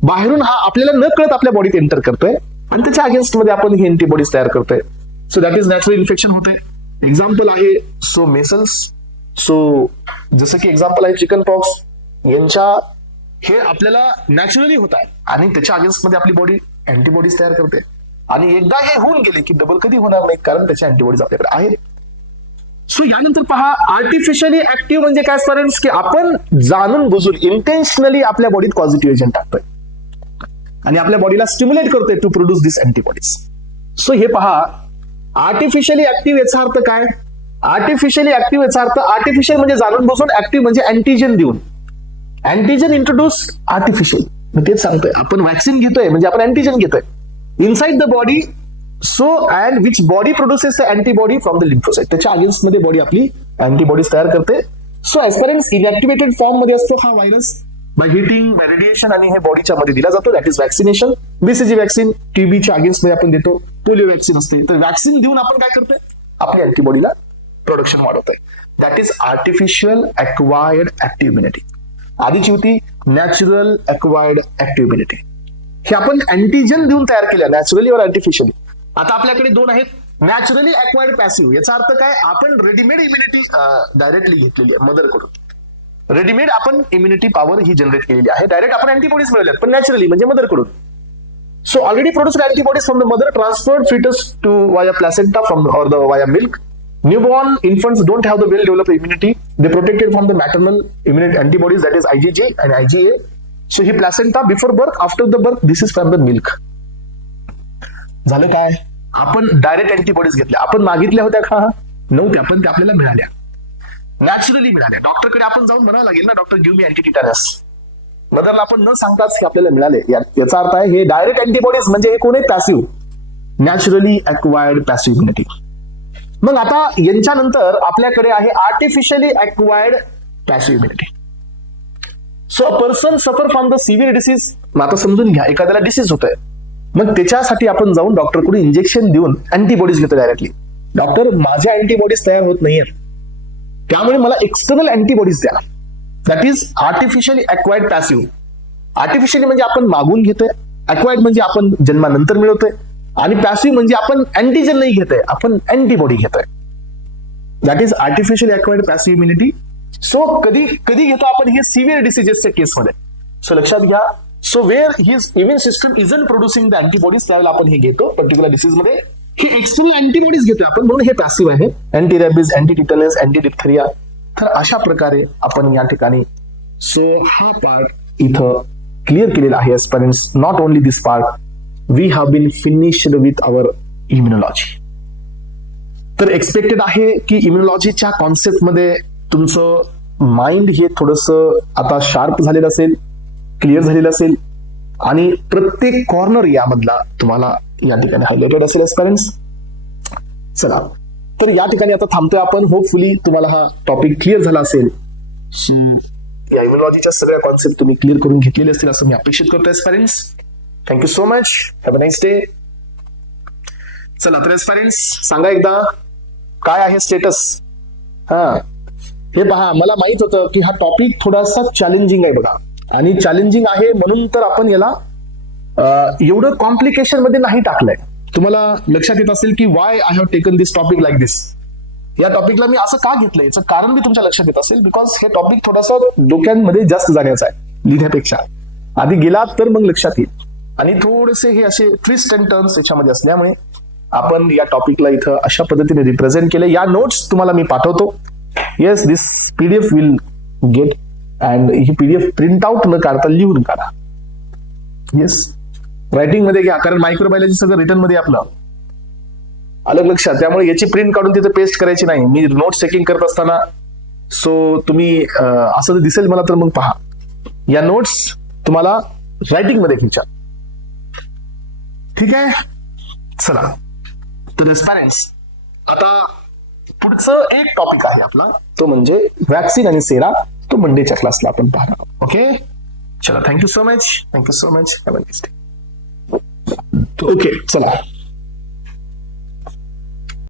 बाहेरून हा आपल्याला न कळत आपल्या बॉडीत एंटर करतोय आणि त्याच्या अगेन्स्ट मध्ये आपण ही अँटीबॉडीज तयार करतोय. So that is natural infection होतंय. एक्झाम्पल आहे सो मेसल्स, सो जसं की एक्झाम्पल आहे चिकन पॉक्स, यांच्या हे आपल्याला नॅचरली होत आहे आणि त्याच्या अगेन्स्ट मध्ये आपली बॉडी अँटीबॉडीज तयार करते आणि एकदा हे होऊन गेले की डबल कधी होणार नाही, कारण त्याच्या अँटीबॉडीज आपल्याकडे आहेत. सो यानंतर पहा आर्टिफिशियली ऍक्टिव्ह म्हणजे काय स्टुडंट्स, की आपण जाणून बुजून इंटेन्शनली आपल्या बॉडीत पॉझिटिव्ह एजंट टाकतोय आणि आपल्या बॉडीला स्टिम्युलेट करतोय to produce this antibodies. So हे पहा आर्टिफिशियली ऍक्टिव्ह याचा अर्थ काय, आर्टिफिशियली ऍक्टिव्ह याचा अर्थ आर्टिफिशियल म्हणजे जाणून बसून, ऍक्टिव्ह म्हणजे अँटीजन देऊन, अँटीजन इंट्रोड्यूस आर्टिफिशियल. तेच सांगतोय आपण व्हॅक्सिन घेतोय म्हणजे आपण अँटीजन घेतोय inside the body. So and which body produces the antibody from the lymphocyte, त्याच्या अगेन्स्ट मध्ये बॉडी आपली अँटीबॉडीज तयार करते. सो ऍस्परन्स इनॅक्टिव्हेटेड फॉर्म मध्ये असतो हा virus, by heating by radiation, आणि हे बॉडीच्या मध्ये दिला जातो. That is vaccination. BCG vaccine टीबीच्या अगेन्स्ट मध्ये आपण देतो, पोलिओ वॅक्सिन असते. तर वॅक्सिन देऊन आपण काय करतोय, आपली अँटीबॉडीला प्रोडक्शन वाढवतोय. That is artificial acquired active immunity. आधीची होती नॅचरल अक्वायर्ड ऍक्टिव्ह इम्युनिटी. हे आपण अँटीजन देऊन तयार केल्या, नॅचरली और आर्टिफिशियली. आता आपल्याकडे दोन आहेत, नॅचरली अक्वायर्ड पॅसिव्ह. याचा अर्थ काय, आपण रेडीमेड इम्युनिटी डायरेक्टली घेतलेली आहे मदरकडून. रेडीमेड आपण इम्युनिटी पॉवर ही जनरेट केलेली आहे, डायरेक्ट आपण अँटीबॉडीज मिळवल्यात, पण नॅचरली म्हणजे मदरकडून. So already produced antibodies from the mother transferred fetus to via placenta from or the via milk. Newborn infants don't have the well-developed immunity. They protected from the maternal immunity antibodies, that is IgG and IgA. So he placenta before birth, after the birth, this is from the milk. झालं काय, आपण direct antibodies घेतल्या. आपण मागितल्या होत्या का, नव्हत्या, पण त्या आपल्याला मिळाल्या, नॅचरली मिळाल्या. डॉक्टरकडे आपण जाऊन म्हणावं लागेल ना, डॉक्टर गिव्ह मी अँटीटिटानस. मदरला आपण न सांगताच हे आपल्याला मिळाले. याचा अर्थ आहे हे डायरेक्ट अँटीबॉडीज म्हणजे हे कोण आहे, passive, naturally acquired passive immunity. मग आता यांच्यानंतर आपल्याकडे आहे artificially acquired passive immunity. So person suffer from the severe disease. आता समजून घ्या, एखाद्याला डिसीज होतोय, मग त्याच्यासाठी आपण जाऊन डॉक्टरकडून इंजेक्शन देऊन अँटीबॉडीज घेतो डायरेक्टली. डॉक्टर माझ्या अँटीबॉडीज तयार होत नाहीयेत, त्यामुळे मला एक्सटर्नल अँटीबॉडीज द्या. That is artificially acquired passive. Artificially म्हणजे आपण मागून घेतोय, अक्वायर्ड म्हणजे आपण जन्मानंतर मिळवतोय, आणि पॅसिव्ह म्हणजे आपण अँटीजन नाही घेतोय, आपण अँटीबॉडी घेतोय. That is artificially acquired passive immunity. So कधी कधी घेतो आपण, हे सिव्हिअर डिसीजेसच्या केसमध्ये. सो लक्षात घ्या, so wear his immune system isn't producing the antibodies, त्यावेळेला आपण हे घेतो पर्टिक्युलर डिसीज मध्ये. हे एक्सटर्नल अँटीबॉडीज घेतोय आपण, म्हणून हे पॅसिव्ह आहे. Anti rabies, anti tetanus, anti diphtheria. तर अशा प्रकारे आपण या ठिकाणी सो हा पार्ट इथं क्लिअर केलेला आहे. Aspirants, not only this part, we have been finished with our immunology. तर एक्सपेक्टेड आहे की इम्युनॉलॉजीच्या कॉन्सेप्टमध्ये तुमचं माइंड हे थोडंसं आता शार्प झालेलं असेल, क्लिअर झालेलं असेल, आणि प्रत्येक कॉर्नर यामधला तुम्हाला या ठिकाणी हायलाइटेड असेल एस्पिरंट्स. चला, तर या ठिकाणी आता थांबतोय आपण. होपफुली तुम्हाला हा टॉपिक क्लिअर झाला असेल. या इम्युनॉलॉजीच्या सगळ्या कॉन्सेप्ट तुम्ही क्लिअर करून घेतलेले असतील असं मी अपेक्षित करतो aspirants. Thank you so much, have a nice day. चला तर एस्पिरंट्स, सांगा एकदा काय आहे स्टेटस. हे पहा, मला माहित होतं की हा टॉपिक थोडासा चॅलेंजिंग आहे बघा, आणि चॅलेंजिंग आहे म्हणून तर आपण याला एवढं कॉम्प्लिकेशन मध्ये नाही टाकलंय. तुम्हाला लक्षात येत असेल की why I have taken this topic like this. या टॉपिकला मी असं का घेतलंय याचं कारण मी तुमच्या लक्षात येत असेल, बिकॉज हे टॉपिक थोडासा डोक्यांमध्ये जास्त जाण्याचं आहे लिहिण्यापेक्षा. आधी गेला तर मग लक्षात येईल, आणि थोडेसे हे असे ट्विस्ट अँड टर्न्स याच्यामध्ये असल्यामुळे आपण या टॉपिकला इथं अशा पद्धतीने रिप्रेझेंट केले. या नोट्स तुम्हाला मी पाठवतो. Yes, this PDF will get, and he PDF print out न काढता लिहून काढा. येस, रायटिंग मध्ये घ्या, कारण मायक्रोबायोलॉजी सगळं रिटर्न मध्ये आपलं अलग लक्षात. त्यामुळे याची प्रिंट काढून तिथे पेस्ट करायची नाही. मी नोट्स चेकिंग करत असताना सो तुम्ही असं जर दिसेल मला तर मग पहा, या नोट्स तुम्हाला रायटिंग मध्ये घ्यायच्या. ठीक आहे, चला तर एस्पिरंट्स, आता पुढचं एक टॉपिक आहे आपला, तो म्हणजे वॅक्सिन आणि सेरा. तो मंडेच्या क्लासला आपण पाहणार. ओके, चला, thank you so much, have a nice day. Okay, चला.